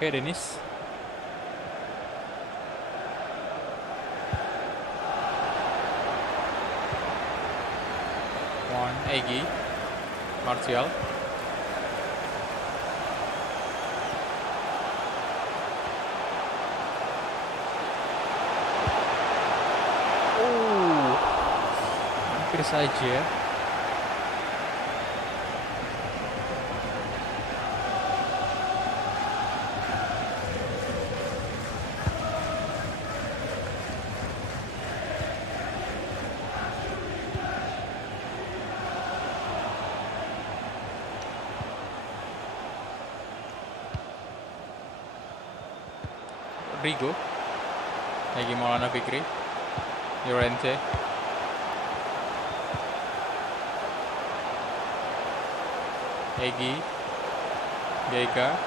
Oke, Dennis. Egi. Martial. Hampir saja. Rigo. Egi Maulana Fikri. Llorente. Egi. Geika.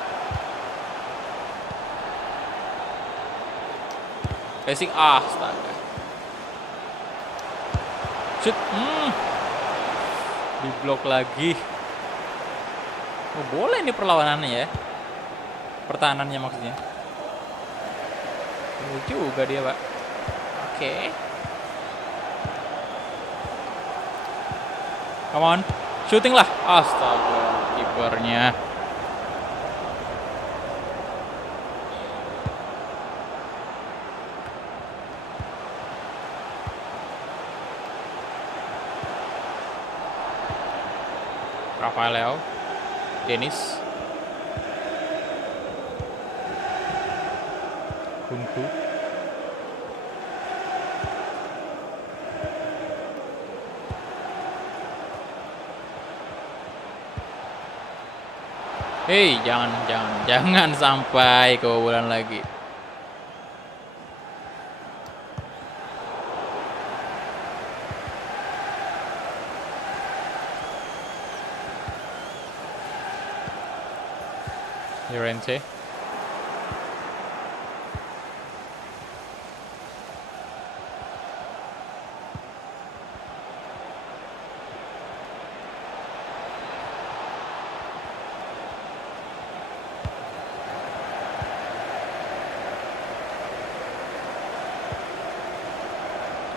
Passing. Astaga. Shoot. Diblok lagi. Oh, boleh ini perlawanannya ya. Pertahanannya maksudnya. Juga dia, Pak. Oke. Come on. Shooting lah. Astaga, kipernya. Rafael Leao. Dennis. Kunku. Hei, jangan sampai kebobolan lagi. Llorente.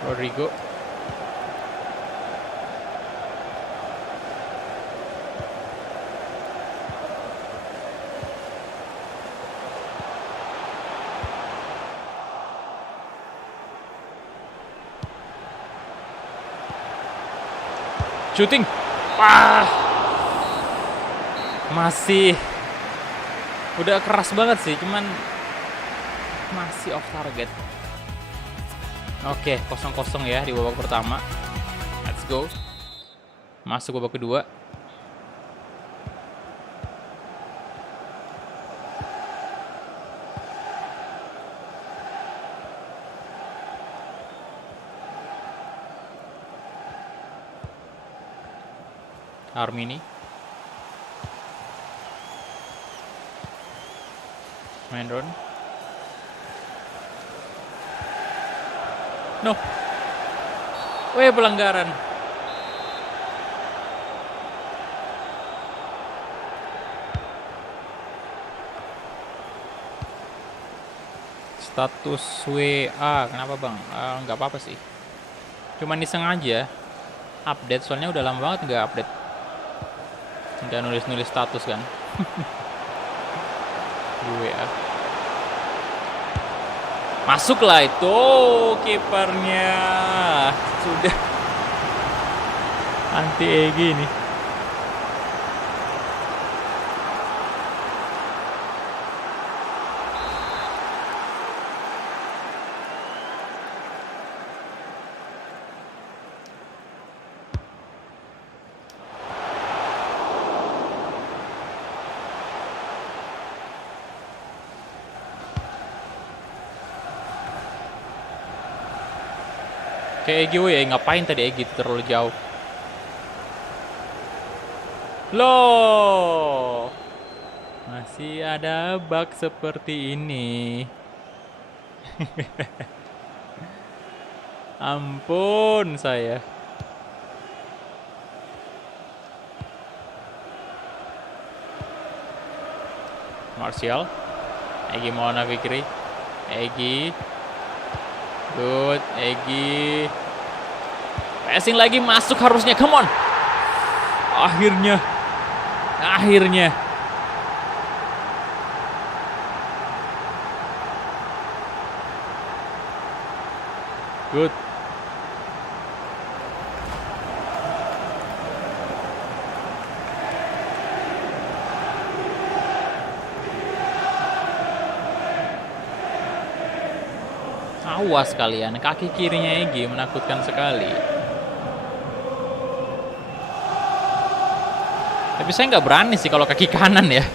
Rodrigo. Shooting. Masih udah keras banget sih, cuman masih off target. Oke, 0-0 ya di babak pertama. Let's go. Masuk babak kedua. Armini. Mendron. No. Weh, pelanggaran. Status WA, kenapa bang? Nggak apa-apa sih. Cuman iseng aja. Update, soalnya udah lama banget nggak update. Nggak nulis-nulis status kan. Di WA. Masuklah itu kipernya. Sudah. Anti Egi nih. Kayak Egi, woy, ngapain tadi Egi terlalu jauh? Loh, masih ada bug seperti ini. Ampun saya. Martial, Egi Maulana Fikri, Egi, good, Egi, passing lagi, masuk harusnya, come on. Akhirnya. Good. Awas kalian, kaki kirinya Egi menakutkan sekali. Tapi saya nggak berani sih kalau kaki kanan ya.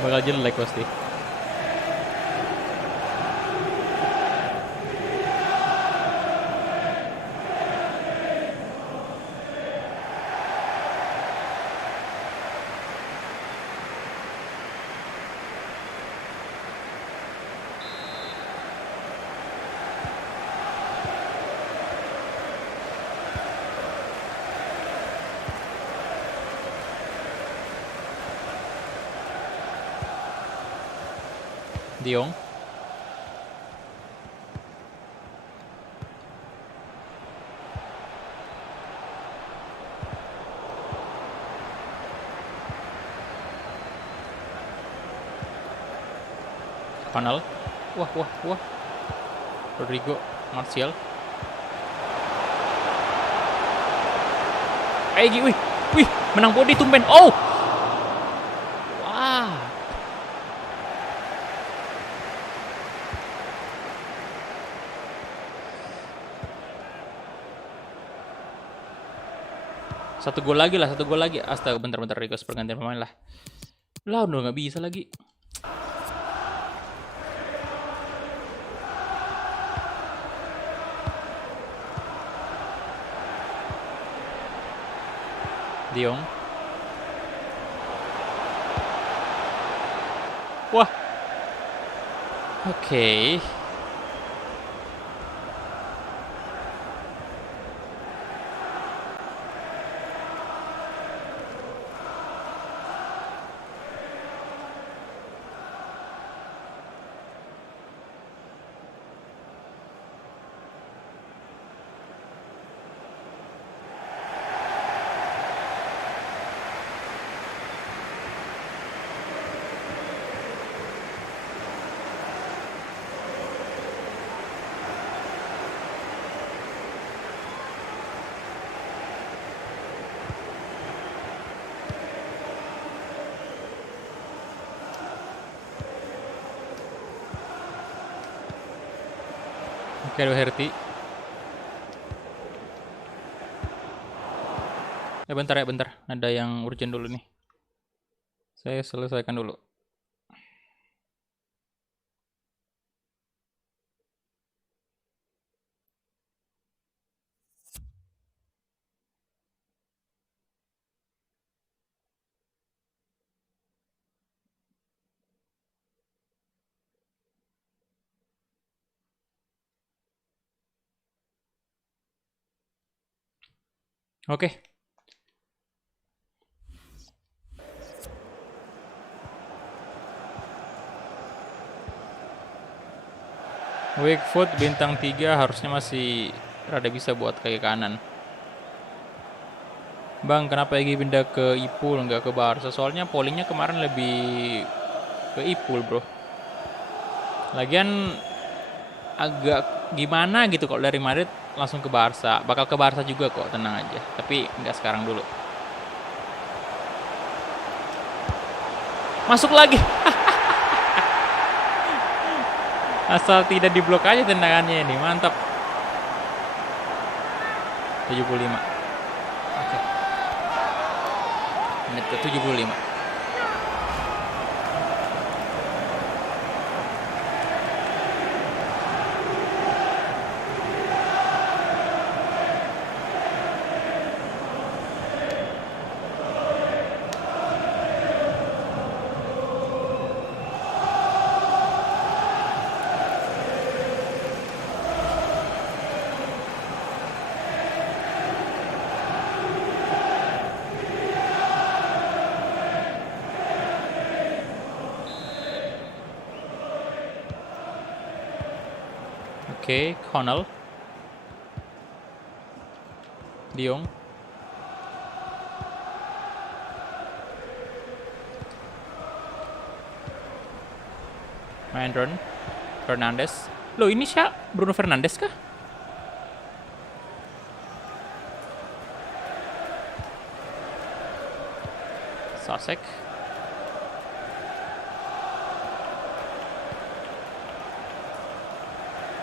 Bakal jelek pasti. Diong. Panel. Wah. Rodrigo, Martial. Egi, wih, menang body tumben. Oh. Wah. Satu gol lagi. Astaga, bentar, request pergantian pemain lah. Lah, udah nggak bisa lagi. Diong. Wah. Oke. Oke, Doherty. Bentar. Ada yang urgent dulu nih. Saya selesaikan dulu. Oke. Wakefoot bintang 3 harusnya masih rada bisa buat kaki kanan. Bang, kenapa Egy pindah ke Ipul nggak ke Barca? Soalnya pollingnya kemarin lebih ke Ipul, bro. Lagian agak gimana gitu kalau dari Madrid langsung ke Barca. Bakal ke Barca juga kok, tenang aja. Tapi nggak sekarang dulu. Masuk lagi. Asal tidak diblok aja tendangannya ini, mantap. 75. Oke. Menit ke 75. Oke, Connell. De Jong. Mandron. Fernandes. Loh, ini siapa? Bruno Fernandes kah? Sasek.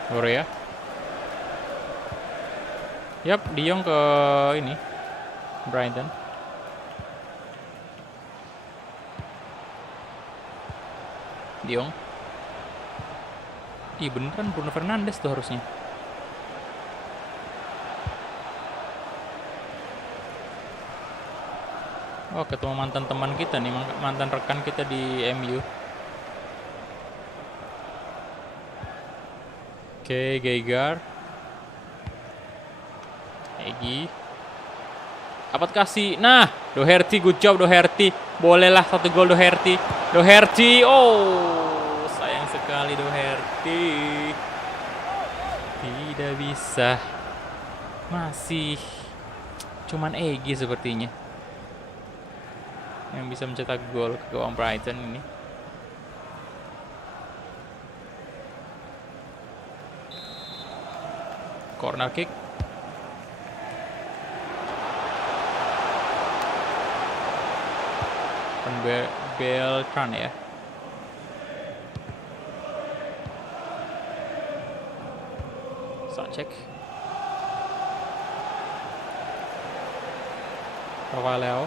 Korea. Yap, De Jong ke ini. Brighton. De Jong. Ih, beneran Bruno Fernandes tuh harusnya. Oh, ketemu mantan teman kita nih, mantan rekan kita di MU. Oke, Geigar. Egy. Dapat kasih. Nah, Doherty, good job Doherty. Bolehlah 1 gol Doherty. Doherty. Oh, sayang sekali Doherty. Tidak bisa. Masih cuman Egy sepertinya yang bisa mencetak gol ke gawang Brighton ini. Corner kick. Beltran ya. Cek. Rafael.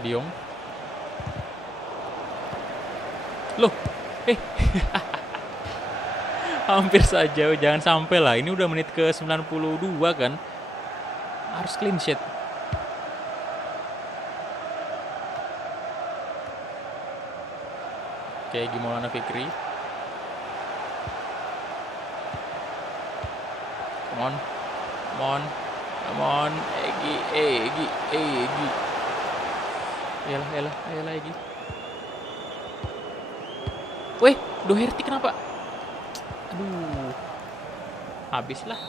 De Jong. Loh, hampir saja, jangan sampai lah. Ini udah menit ke 92 kan. Harus clean sheet. Oke, gimana Fikri? Come on. Come on. Come on. Egy. Yalah, Egy. Weh, Doherty kenapa? Aduh. Habislah.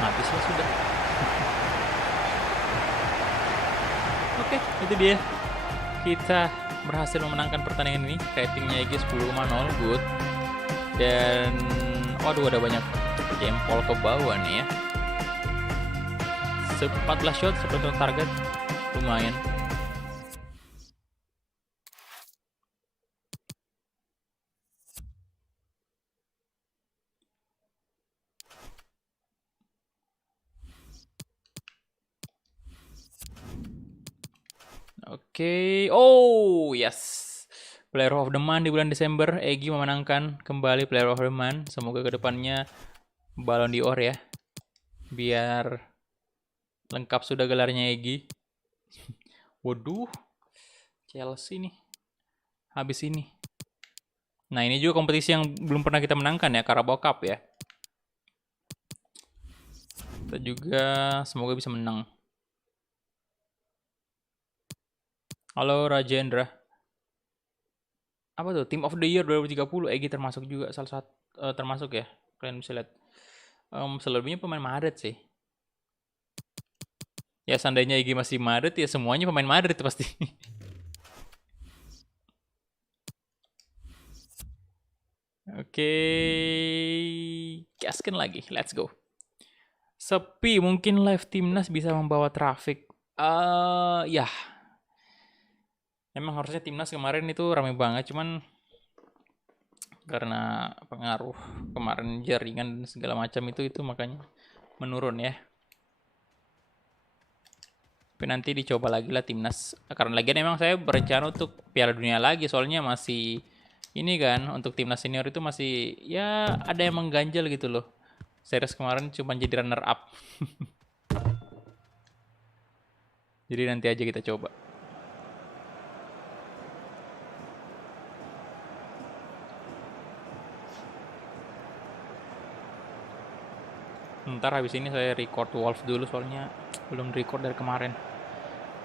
Habislah sudah. Oke, itu dia. Kita berhasil memenangkan pertandingan ini. Ratingnya EG 10,0, good. Dan waduh, ada banyak jempol ke bawah nih ya. 14 shot, 11 target. Lumayan. Oke. Oh, yes. Player of the Month di bulan Desember, Egy memenangkan kembali Player of the Month. Semoga kedepannya Ballon d'Or ya. Biar lengkap sudah gelarnya Egy. Waduh, Chelsea nih. Habis ini. Nah, ini juga kompetisi yang belum pernah kita menangkan ya, Carabao Cup ya. Kita juga semoga bisa menang. Halo Rajendra. Apa tuh? Team of the Year 2030. Egy termasuk juga salah satu termasuk ya. Kalian bisa lihat. Selebihnya pemain Madrid sih. Ya seandainya Egy masih Madrid ya semuanya pemain Madrid pasti. Oke, gaskan lagi. Let's go. Sepi, mungkin live timnas bisa membawa traffic. Ya. Emang harusnya timnas kemarin itu ramai banget, cuman karena pengaruh kemarin jaringan dan segala macam itu makanya menurun ya. Tapi nanti dicoba lagi lah timnas. Karena lagian emang saya berencana untuk Piala Dunia lagi, soalnya masih ini kan untuk timnas senior itu masih ya ada yang mengganjal gitu loh. Series kemarin cuma jadi runner up. Jadi nanti aja kita coba. Ntar habis ini saya record Wolf dulu soalnya belum record dari kemarin.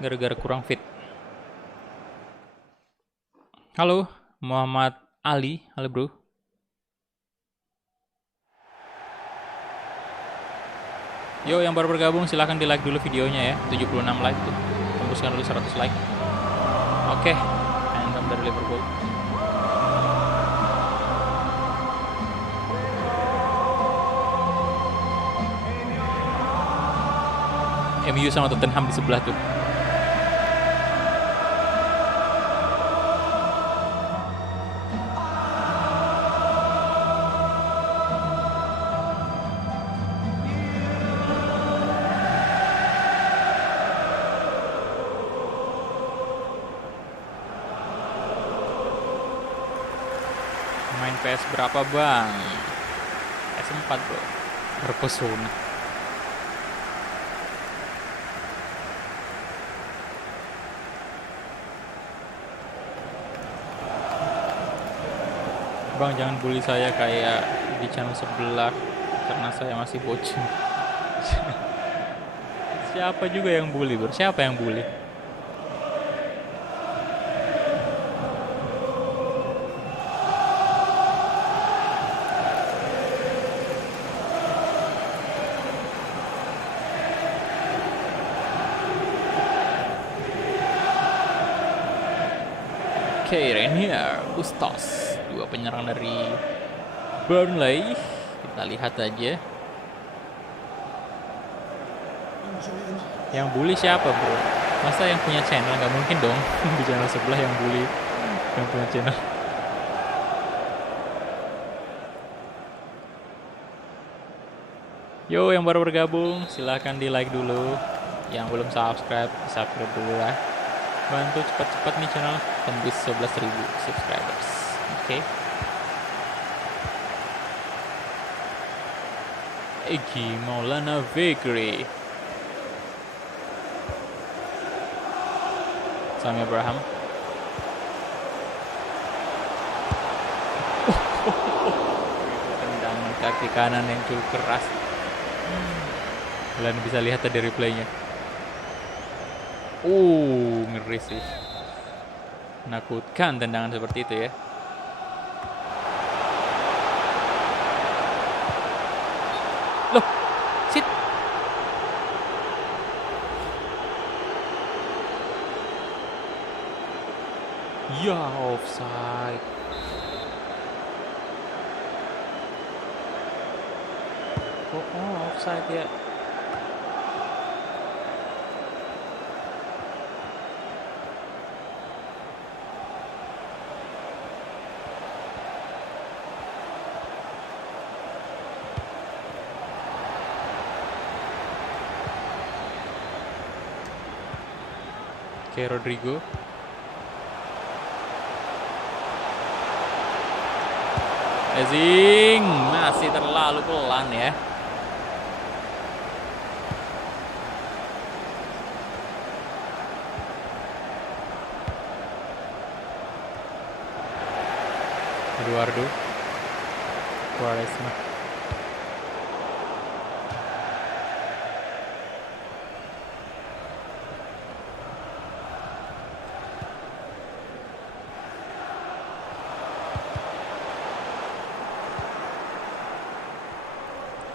Gara-gara kurang fit. Halo, Muhammad Ali. Halo bro. Yo, yang baru bergabung silahkan di like dulu videonya ya. 76 like tuh. Tembuskan dulu 100 like. Oke, Phantom dari Liverpool. MU sama Tottenham di sebelah tuh. Main PS berapa bang? PS4 bro. Berpesona. Bang jangan bully saya kayak di channel sebelah karena saya masih bocil. Siapa juga yang bully bro? Siapa yang bully? Oke, Renier, Bustos, dua penyerang dari Burnley. Kita lihat aja. Yang bully siapa bro? Masa yang punya channel? Nggak mungkin dong di channel sebelah yang bully yang punya channel. Yo, yang baru bergabung silahkan di like dulu. Yang belum subscribe, subscribe dulu lah. Bantu cepat-cepat nih channel tembus 11.000 subscribers. Oke. Egy Maulana Fikri. Sami Abraham. Tendangan kaki kanan yang cukup keras. Kalian bisa lihat dari replaynya. Ngeri sih. Menakutkan tendangan seperti itu ya. Loh, sit. Ya, offside. Kok offside ya? Oke, Rodrigo. Ezing masih terlalu pelan ya. Eduardo Quaresma.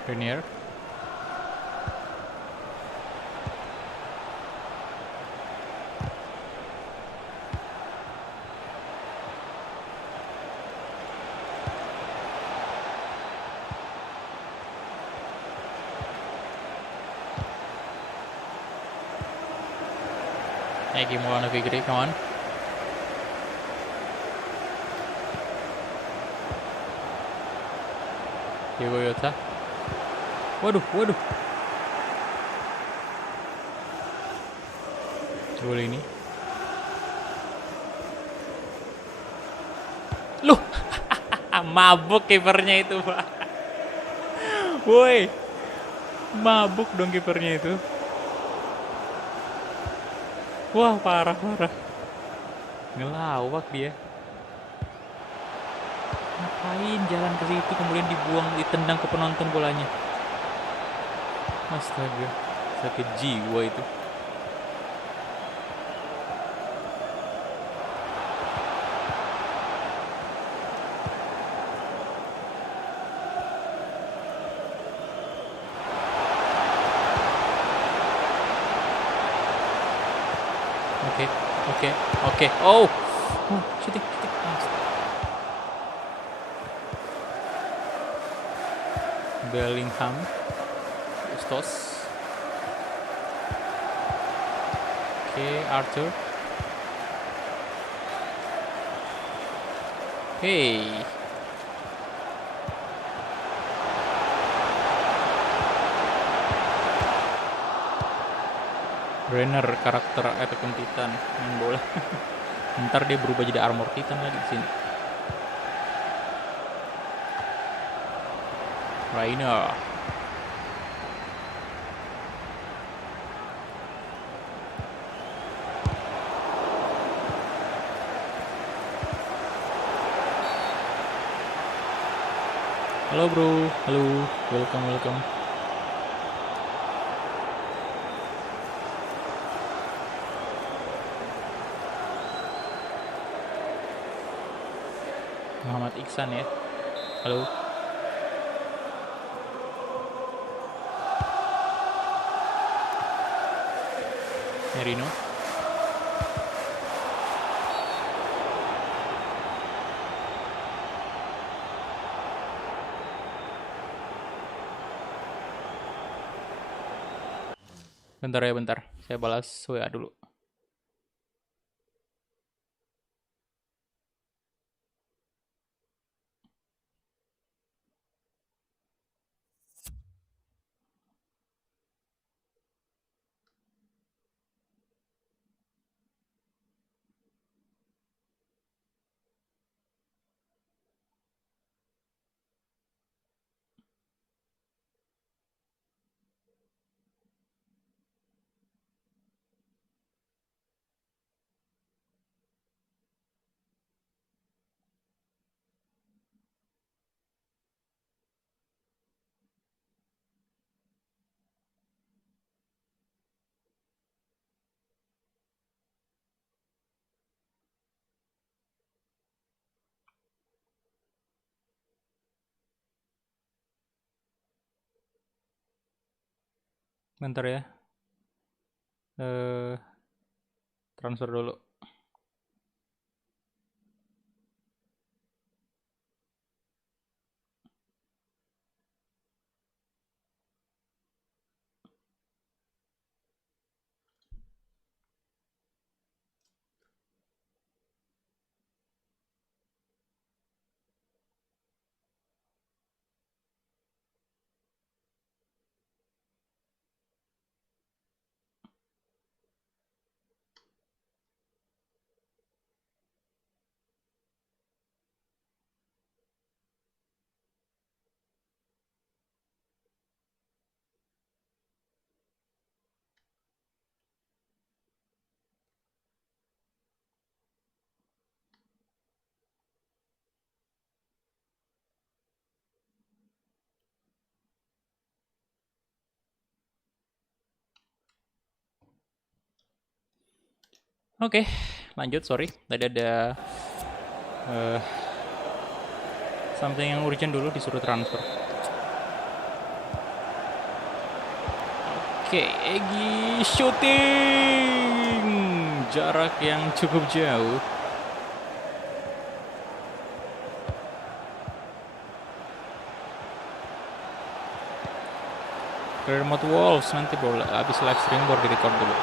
Renier. Egi Maulana Fikri, come on. Diego Yota. Waduh. Gol ini. Loh, mabuk kipernya itu, Pak. Woi. Mabuk dong kipernya itu. Wah, parah. Ngelawak dia. Ngapain jalan ke situ kemudian dibuang, ditendang ke penonton bolanya. Astaga, sakit jiwa itu. Oke. Oh, shooting. Bellingham, Bustos. Oke, Arthur. Hey. Brenner, karakter Attack Titan main bola. Ntar dia berubah jadi Armor Titan lagi di sini. Raina. Halo bro, halo, welcome. Muhammad Iksan ya, halo. Merino. Bentar, saya balas WA dulu. Bentar ya. Transfer dulu. Oke, lanjut. Sorry, tadi ada something yang urgent dulu, disuruh transfer. Oke, Egy shooting jarak yang cukup jauh. Remote Wolves nanti boleh habis live stream baru di record dulu.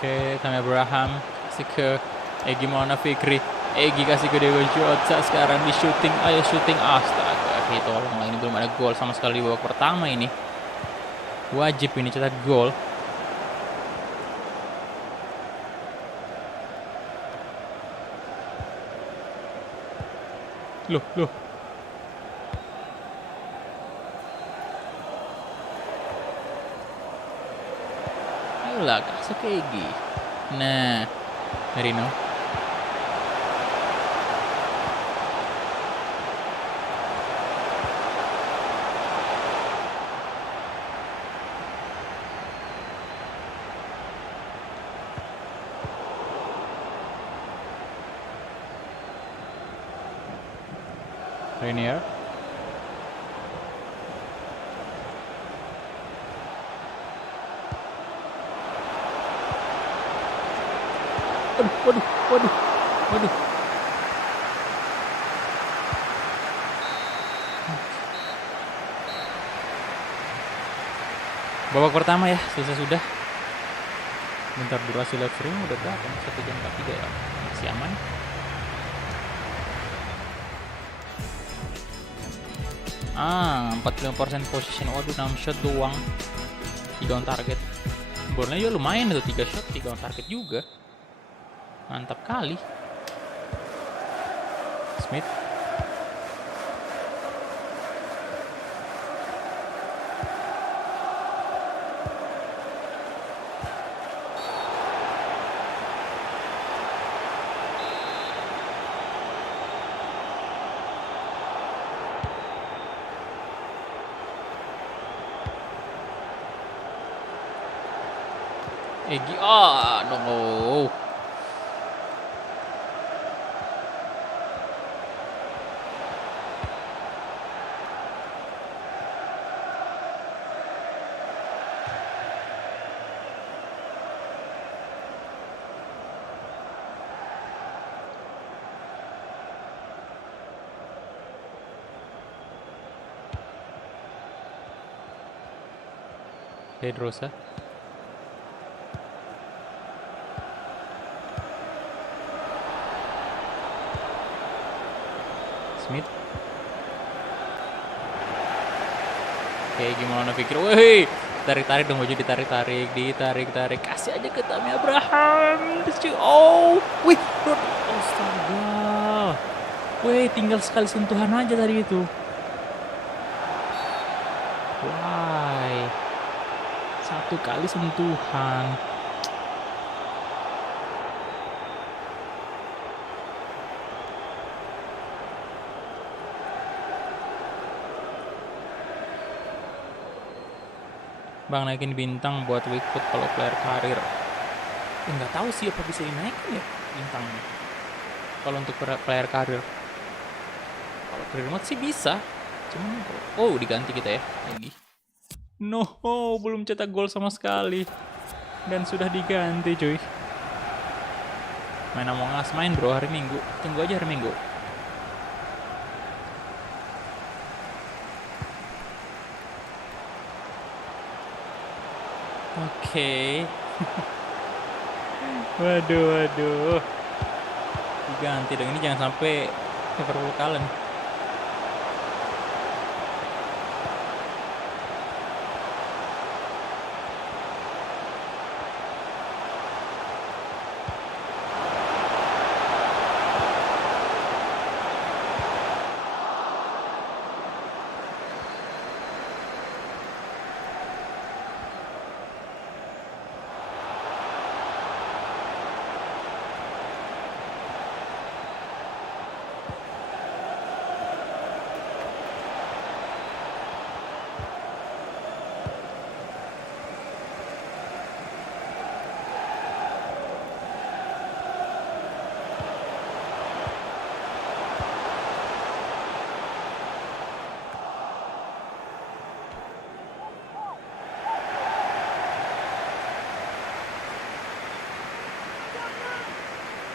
Oke, Tammy Abraham kasih ke Egy Maulana Fikri. Egy kasih ke Diego Jota, sekarang di shooting. Ayo shooting, astaga. Tolong lah, ini belum ada gol sama sekali di babak pertama ini. Wajib ini cetak gol. Loh. Ayolah, kasih ke Egy. Nah, Merino. Rainier. Waduh. Babak pertama ya, selesai sudah. Bentar durasi live stream udah berapa? 1 jam 43 ya. Masih aman. Ah, 45% position. Waduh, 6 shot doang. 3 on target. Borneo lumayan itu, 3 shot, 3 on target juga. Mantap kali. Smith. Egy, no. Pedrosa. Smith. Oke, gimana pikir? Woi, tarik-tarik dong, baju ditarik. Kasih aja ke Tammy Abraham. Oh, wih, astaga. Wih, tinggal sekali sentuhan aja tadi itu. Why? 1 kali sentuhan. Bang, naikin bintang buat Wickfoot kalau player karir. Nggak tahu sih apa bisa dinaikin ya bintangnya. Kalau untuk player karir. Kalau career mode sih bisa. Cuman diganti kita ya lagi. No, belum cetak gol sama sekali. Dan sudah diganti cuy. Main Among Us, main bro hari Minggu. Tunggu aja hari Minggu. Oke. Waduh. Diganti dong, ini jangan sampai Liverpool kalah.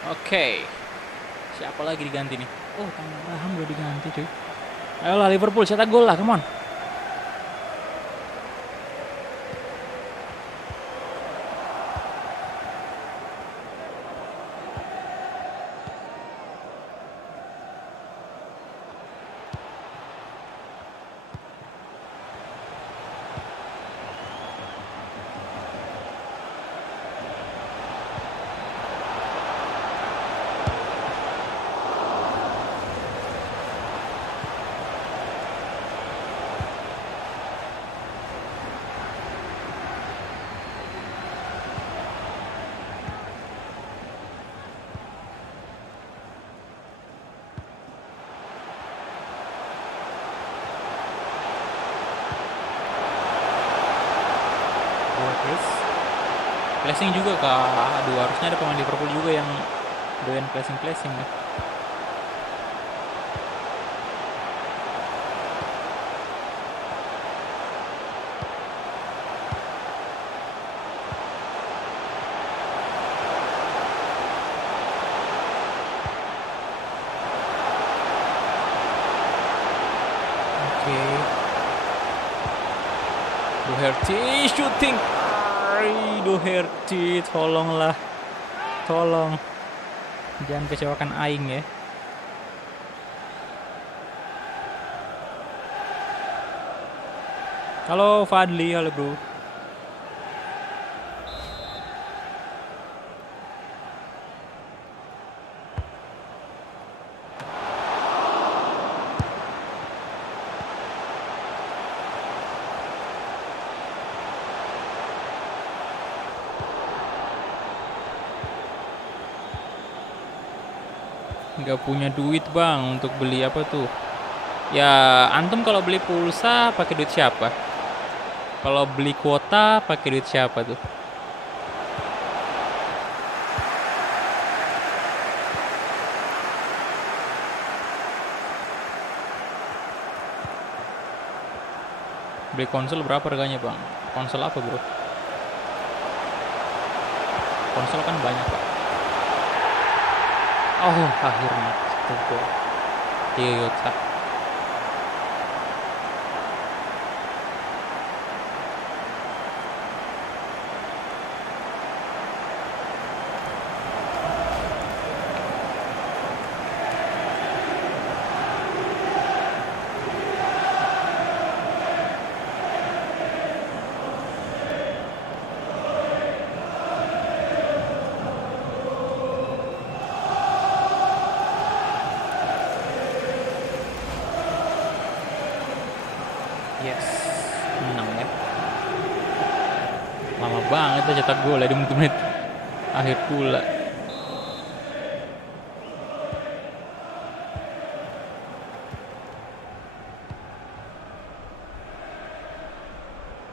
Oke. Siapa lagi diganti nih? Oh, Tammy Abraham udah diganti cuy. Ayolah Liverpool, cetak gol lah, come on. Terus flashing juga kak. Aduh, harusnya ada pemain Liverpool juga yang doyan flashing ya. Oke. Doherty shooting. Doherty, tolonglah. Tolong. Jangan kecewakan aing ya. Halo Fadli, halo bro. Nggak punya duit bang untuk beli apa tuh? Ya antum kalau beli pulsa pakai duit siapa? Kalau beli kuota pakai duit siapa tuh? Beli konsol berapa harganya bang? Konsol apa bro? Konsol kan banyak pak. Oh akhirnya itu Toyota. Yes, menang ya. Lama banget ya cetak gol ya di menit-menit akhir pula.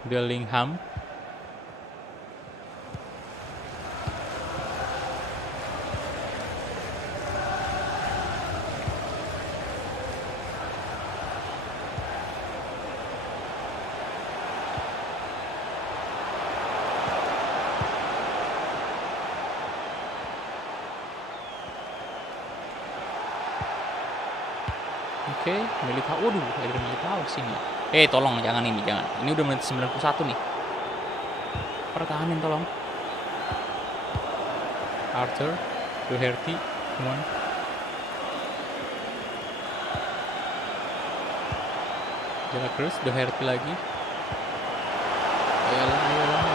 Bellingham. Oke, Militao. Waduh, ada Militao sini. Tolong jangan ini, jangan. Ini udah menit 91 nih. Pertahanin tolong. Arthur, Doherty, come on. Jackers, Doherty lagi. Ayolah.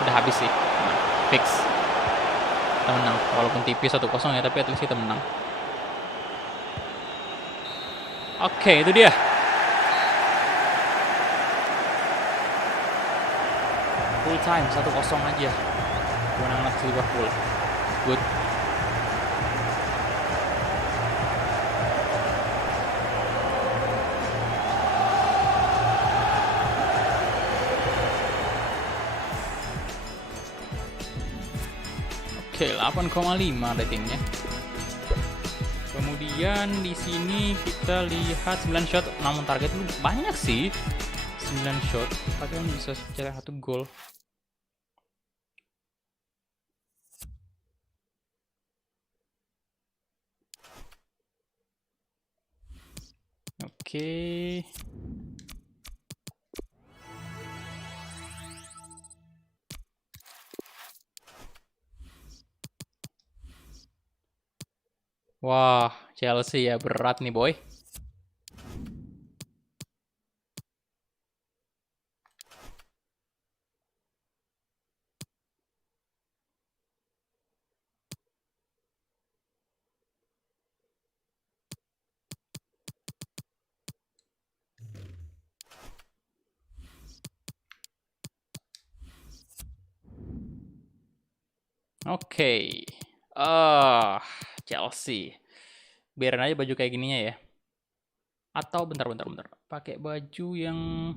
Udah habis sih. Nah, fix. Kita menang. Walaupun tipis 1-0 ya, tapi at least kita menang. Oke, itu dia. Full time 1-0 aja. Kemenangan atas Liverpool. Good. Oke, 8,5 ratingnya. Kemudian di sini kita lihat 9 shot, namun target lu banyak sih. 9 shot, tapi bisa cetak 1 gol. Oke. Wah, Chelsea ya berat nih boy. Oke. Chelsea. Biarin aja baju kayak gininya ya. Atau bentar. Pakai baju yang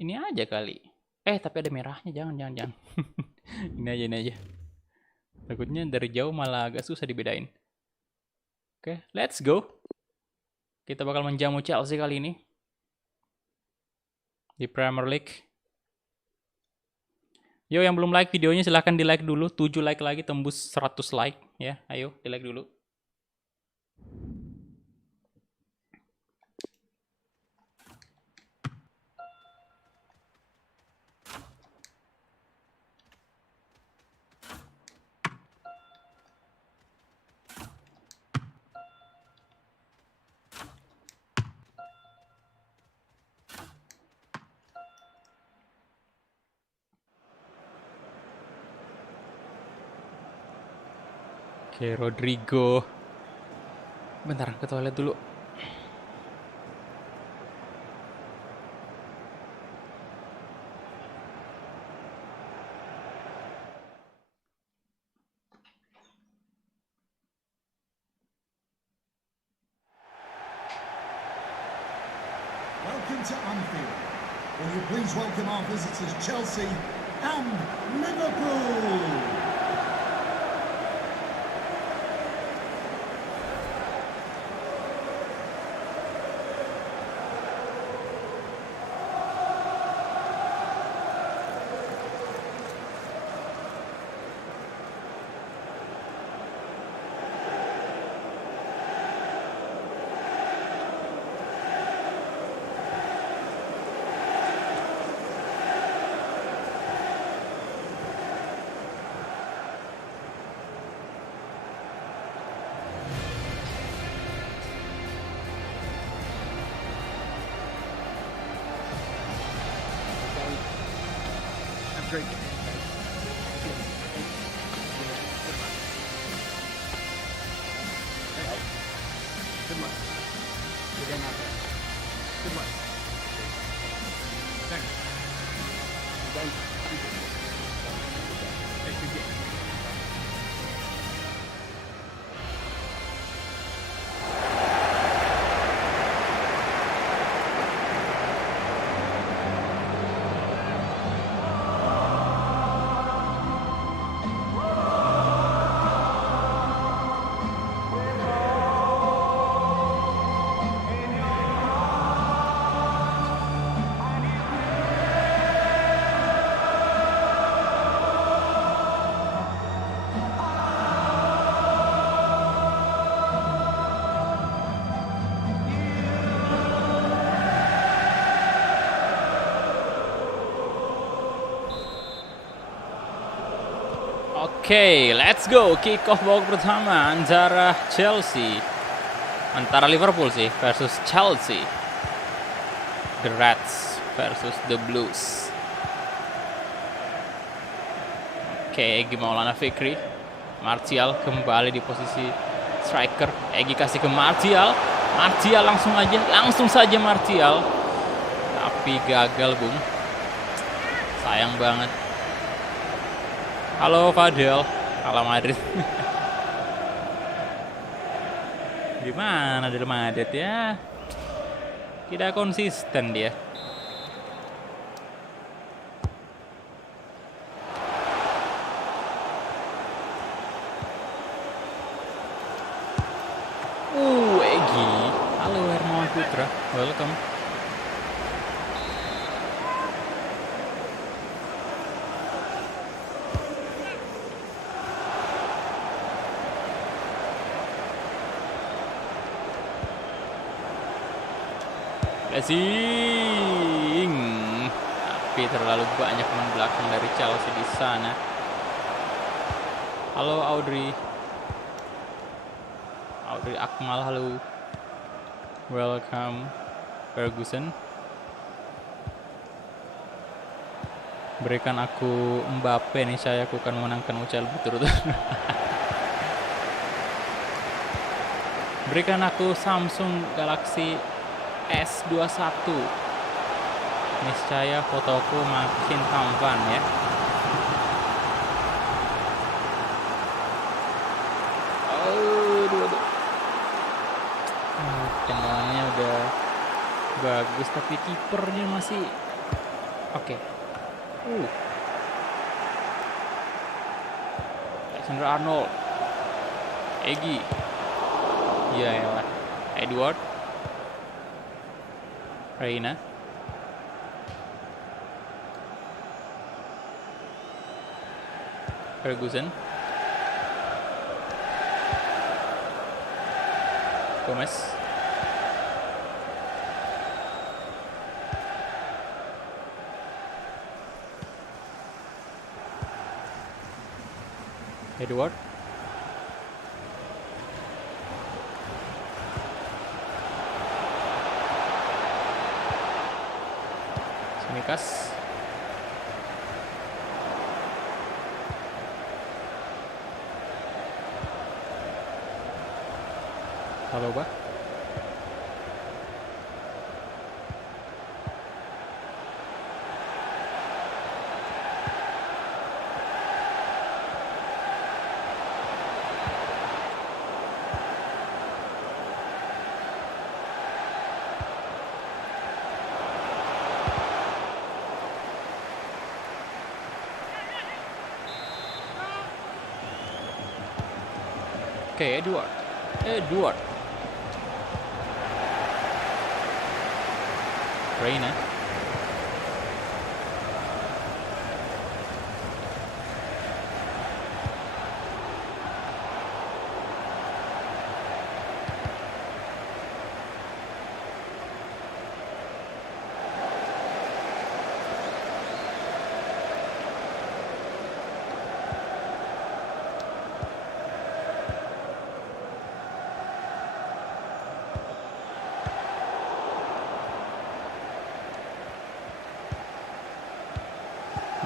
ini aja kali. Tapi ada merahnya. Jangan. Ini aja. Takutnya dari jauh malah agak susah dibedain. Oke, let's go. Kita bakal menjamu Chelsea kali ini di Premier League. Yo, yang belum like videonya silahkan di like dulu. 7 like lagi tembus 100 like ya. Ayo di like dulu. Oke, Rodrigo. Bentar, ke toilet dulu. Welcome to Anfield. Will you please welcome our visitors Chelsea and Liverpool? Great. Good luck. Good luck. Thanks. Oke, let's go. Kick off babak pertama antara Liverpool sih versus Chelsea. The Reds versus the Blues. Oke, Egy Maulana Fikri. Martial kembali di posisi striker. Egy kasih ke Martial. Martial langsung saja Martial. Tapi gagal, Bung. Sayang banget. Halo Fadel, Halo Madrid. Gimana Del Madrid ya? Tidak konsisten dia. Egy. Halo Hermawan Putra, welcome. Passing. Tapi terlalu banyak pemain belakang dari Chelsea di sana. Halo Audrey. Audrey Akmal, halo. Welcome Ferguson. Berikan aku Mbappe nih, saya akan menangkan UCL berturut-turut. Berikan aku Samsung Galaxy S21. Niscaya fotoku makin tampan ya. Aduh. Tendangannya udah bagus tapi kipernya masih oke. Alexander Arnold. Egy. Ya elah. Edward. Reina. Ferguson. Gomez. Edward. Simikas. Saloba. Oke, Edward. Reina.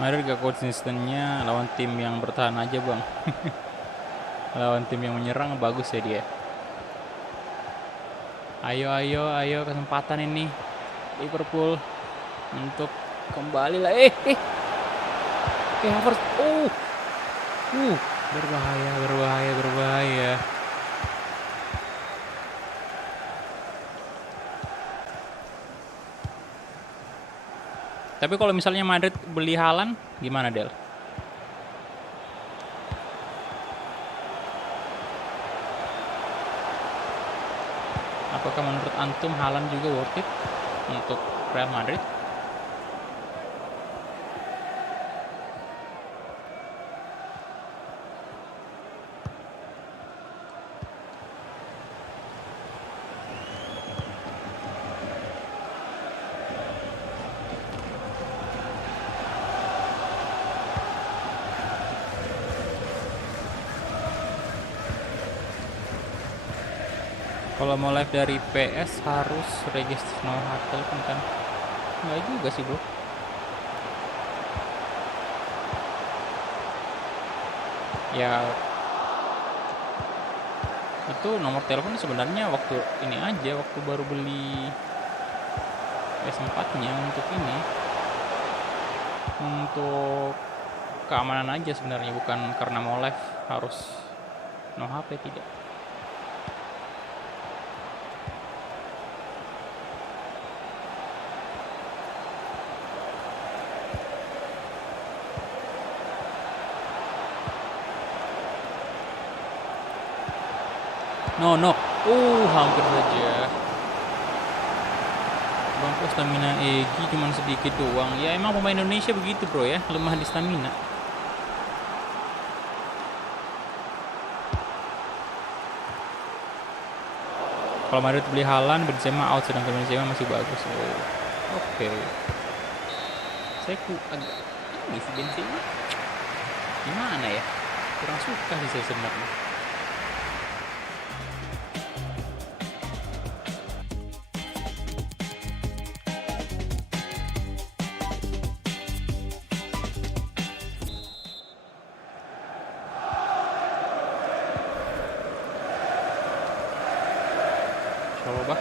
Madrid gak konsistennya lawan tim yang bertahan aja bang. Lawan tim yang menyerang bagus ya dia. Ayo kesempatan ini Liverpool untuk kembali lah. Havertz. Berbahaya. Tapi kalau misalnya Madrid beli Haaland, gimana Del? Apakah menurut antum Haaland juga worth it untuk Real Madrid? Kalau mau live dari PS harus register no telepon kan? Enggak juga sih bro. Ya itu nomor telepon sebenarnya waktu ini aja, waktu baru beli PS4 nya untuk ini, untuk keamanan aja sebenarnya, bukan karena mau live harus no HP, tidak. No. Hampir saja. Bangku stamina Egy cuma sedikit doang. Ya emang pemain Indonesia begitu bro ya, lemah di stamina. Kalau Madrid beli Haaland, Benzema out, sedangkan Benzema masih bagus. Oh, oke. Saya agak ini sih Benzema. Gimana ya? Kurang suka sih saya sebenarnya. Coba.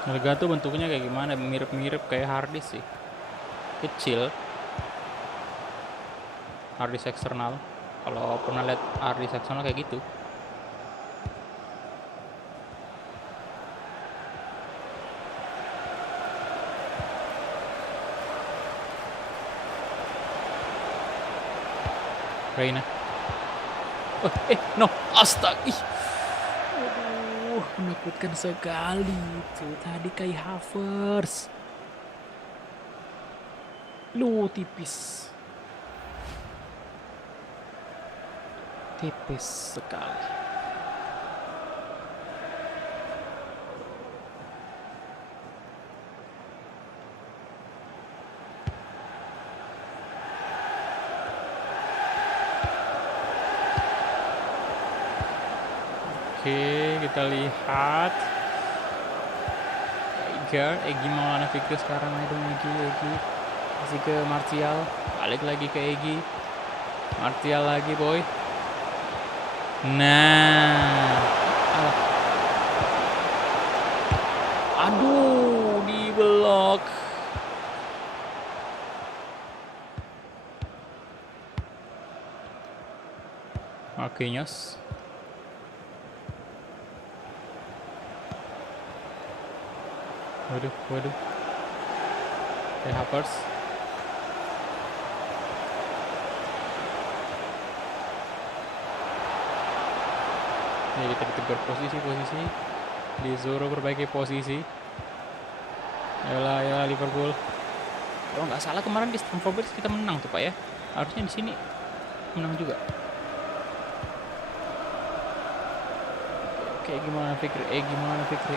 Harga tuh bentuknya kayak gimana? Mirip-mirip kayak harddisk sih. Kecil. Harddisk eksternal. Kalau pernah lihat harddisk eksternal kayak gitu. Reina. No, astaga. Aduh, menakutkan sekali itu. Tadi kayak Havertz. Lu tipis. Tipis sekali. Oke, kita lihat. Egi mau lawan Fikri sekarang. Aduh, Egi. Kasih ke Martial. Balik lagi ke Egi. Martial lagi, boy. Nah. Aduh, di blok. Marquinhos. Waduh. Kayak Havertz. Ya, kita ditegur posisi. Di Zoro perbaiki posisi. Yalah Liverpool. Kalau nggak salah kemarin di Stamford Bridge kita menang tuh Pak ya. Harusnya di sini menang juga. Kayak gimana Fikri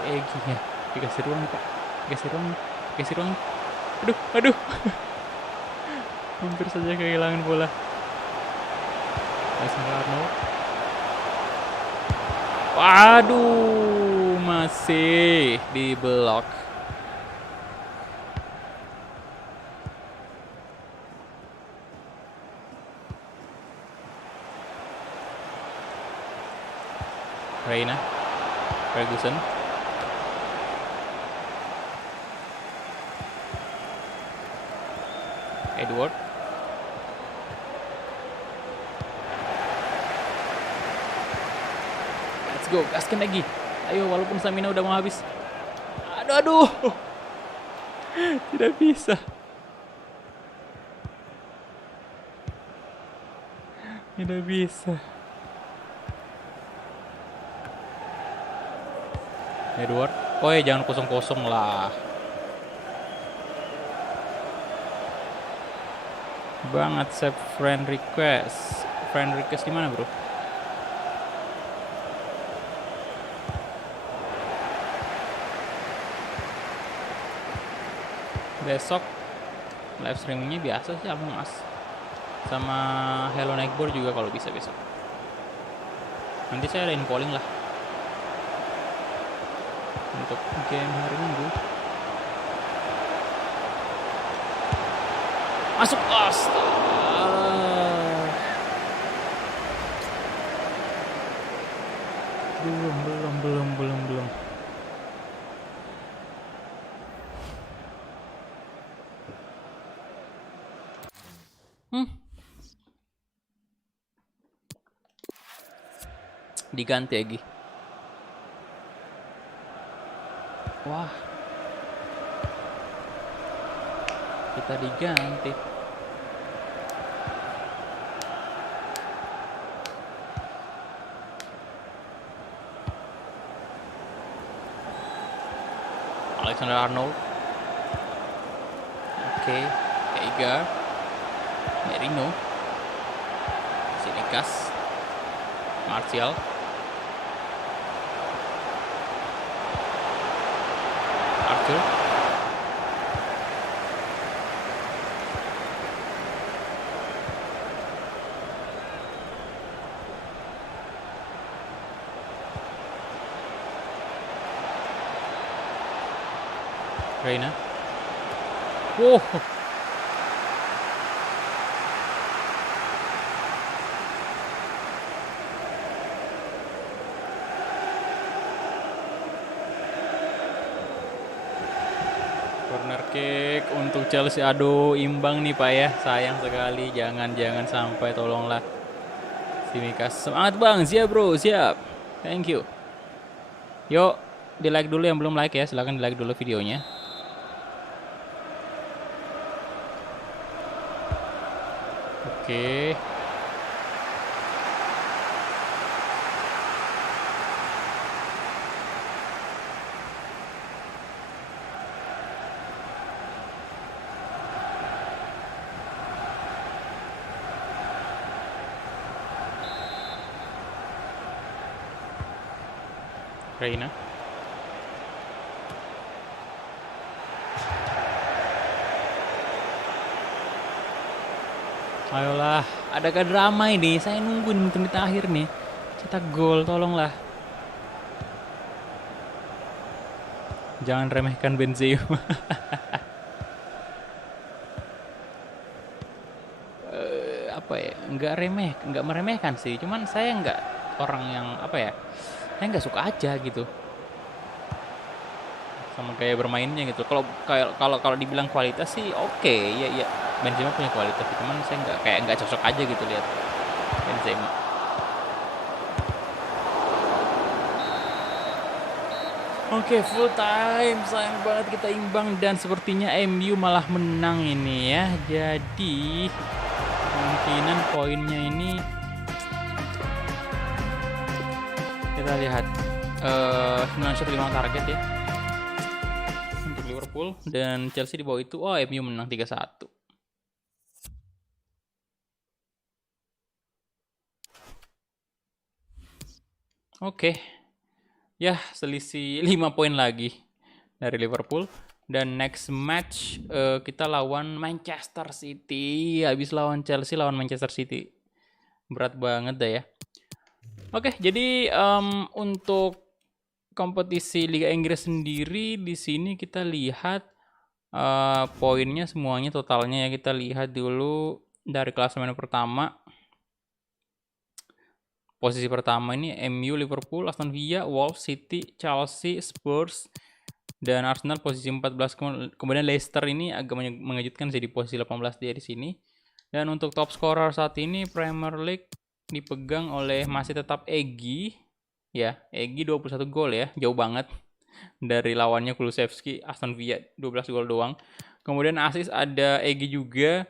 Egi ya. Dikasih ruang nih Pak. Kasih ruang. Aduh. Hampir saja kehilangan bola. Arnold. Waduh, masih di blok. Reina, Ferguson. Edward. Let's go, gaskan lagi. Ayo, walaupun stamina udah mau habis. Aduh. Tidak bisa. Edward. Jangan kosong-kosong lah. Banget save friend request. Friend request di mana, bro? Besok live streamingnya biasa sih Among Us sama Hello Neighbor juga kalau bisa besok. Nanti saya adain polling lah untuk game hari Minggu. Masuk, astaga. Belum. Diganti lagi. Wah. Kita diganti. Alexander Arnold. Oke, Eigar. Merino. Sinikas. Martial. Arthur. Reina. Wow. Corner kick untuk Chelsea. Aduh, imbang nih Pak ya. Sayang sekali. Jangan sampai, tolonglah. Simikas. Semangat Bang. Siap bro, siap. Thank you. Yuk, di like dulu yang belum like ya. Silahkan di like dulu videonya. Oke. Reina. Ayolah, adakah drama ini? Saya nungguin menit akhir nih. Cetak gol, tolonglah. Jangan remehkan Benzema. Apa ya? Nggak meremehkan sih. Cuman saya nggak orang yang apa ya? Saya nggak suka aja gitu sama gaya bermainnya gitu. Kalau dibilang kualitas sih oke, ya Benzema punya kualitas, cuman saya nggak cocok aja gitu lihat Benzema. Oke, full time. Sayang banget kita imbang dan sepertinya MU malah menang ini ya. Jadi kemungkinan poinnya ini kita lihat 9 shot 5 target ya untuk Liverpool, dan Chelsea di bawah itu. Oh, MU menang 3-1. Oke. Ya, selisih 5 poin lagi dari Liverpool. Dan next match kita lawan Manchester City. Habis lawan Chelsea, lawan Manchester City. Berat banget dah ya. Oke, jadi untuk kompetisi Liga Inggris sendiri di sini kita lihat poinnya semuanya totalnya ya. Kita lihat dulu dari klasemen pertama. Posisi pertama ini MU, Liverpool, Aston Villa, Wolves, City, Chelsea, Spurs, dan Arsenal posisi 14. Kemudian Leicester ini agak mengejutkan sih di posisi 18 dia di sini. Dan untuk top scorer saat ini Premier League dipegang oleh masih tetap Egy. Ya, Egy 21 gol ya, jauh banget dari lawannya Kulusevski, Aston Villa 12 gol doang. Kemudian assist ada Egy juga.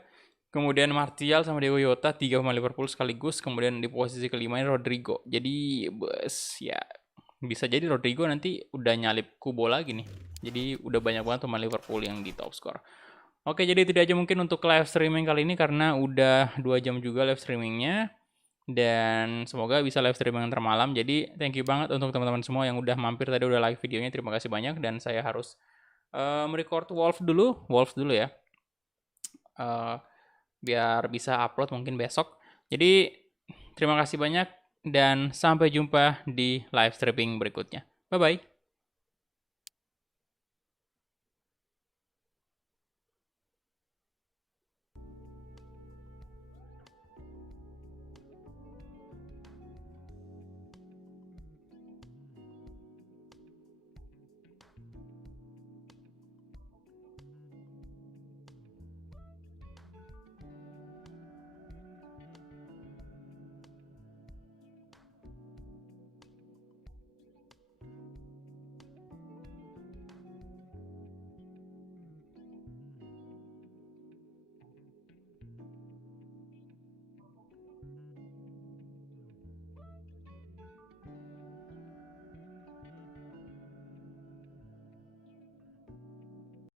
Kemudian Martial sama Diego Jota 3 pemain Liverpool sekaligus. Kemudian di posisi kelima ini Rodrigo. Jadi ya bisa jadi Rodrigo nanti udah nyalip Kubo lagi nih. Jadi udah banyak banget pemain Liverpool yang di top score. Oke, jadi itu aja mungkin untuk live streaming kali ini karena udah 2 jam juga live streamingnya. Dan semoga bisa live streaming termalam. Jadi thank you banget untuk teman-teman semua yang udah mampir tadi, udah like videonya. Terima kasih banyak. Dan saya harus merecord Wolves dulu ya. Biar bisa upload mungkin besok. Jadi terima kasih banyak dan sampai jumpa di live streaming berikutnya. Bye-bye.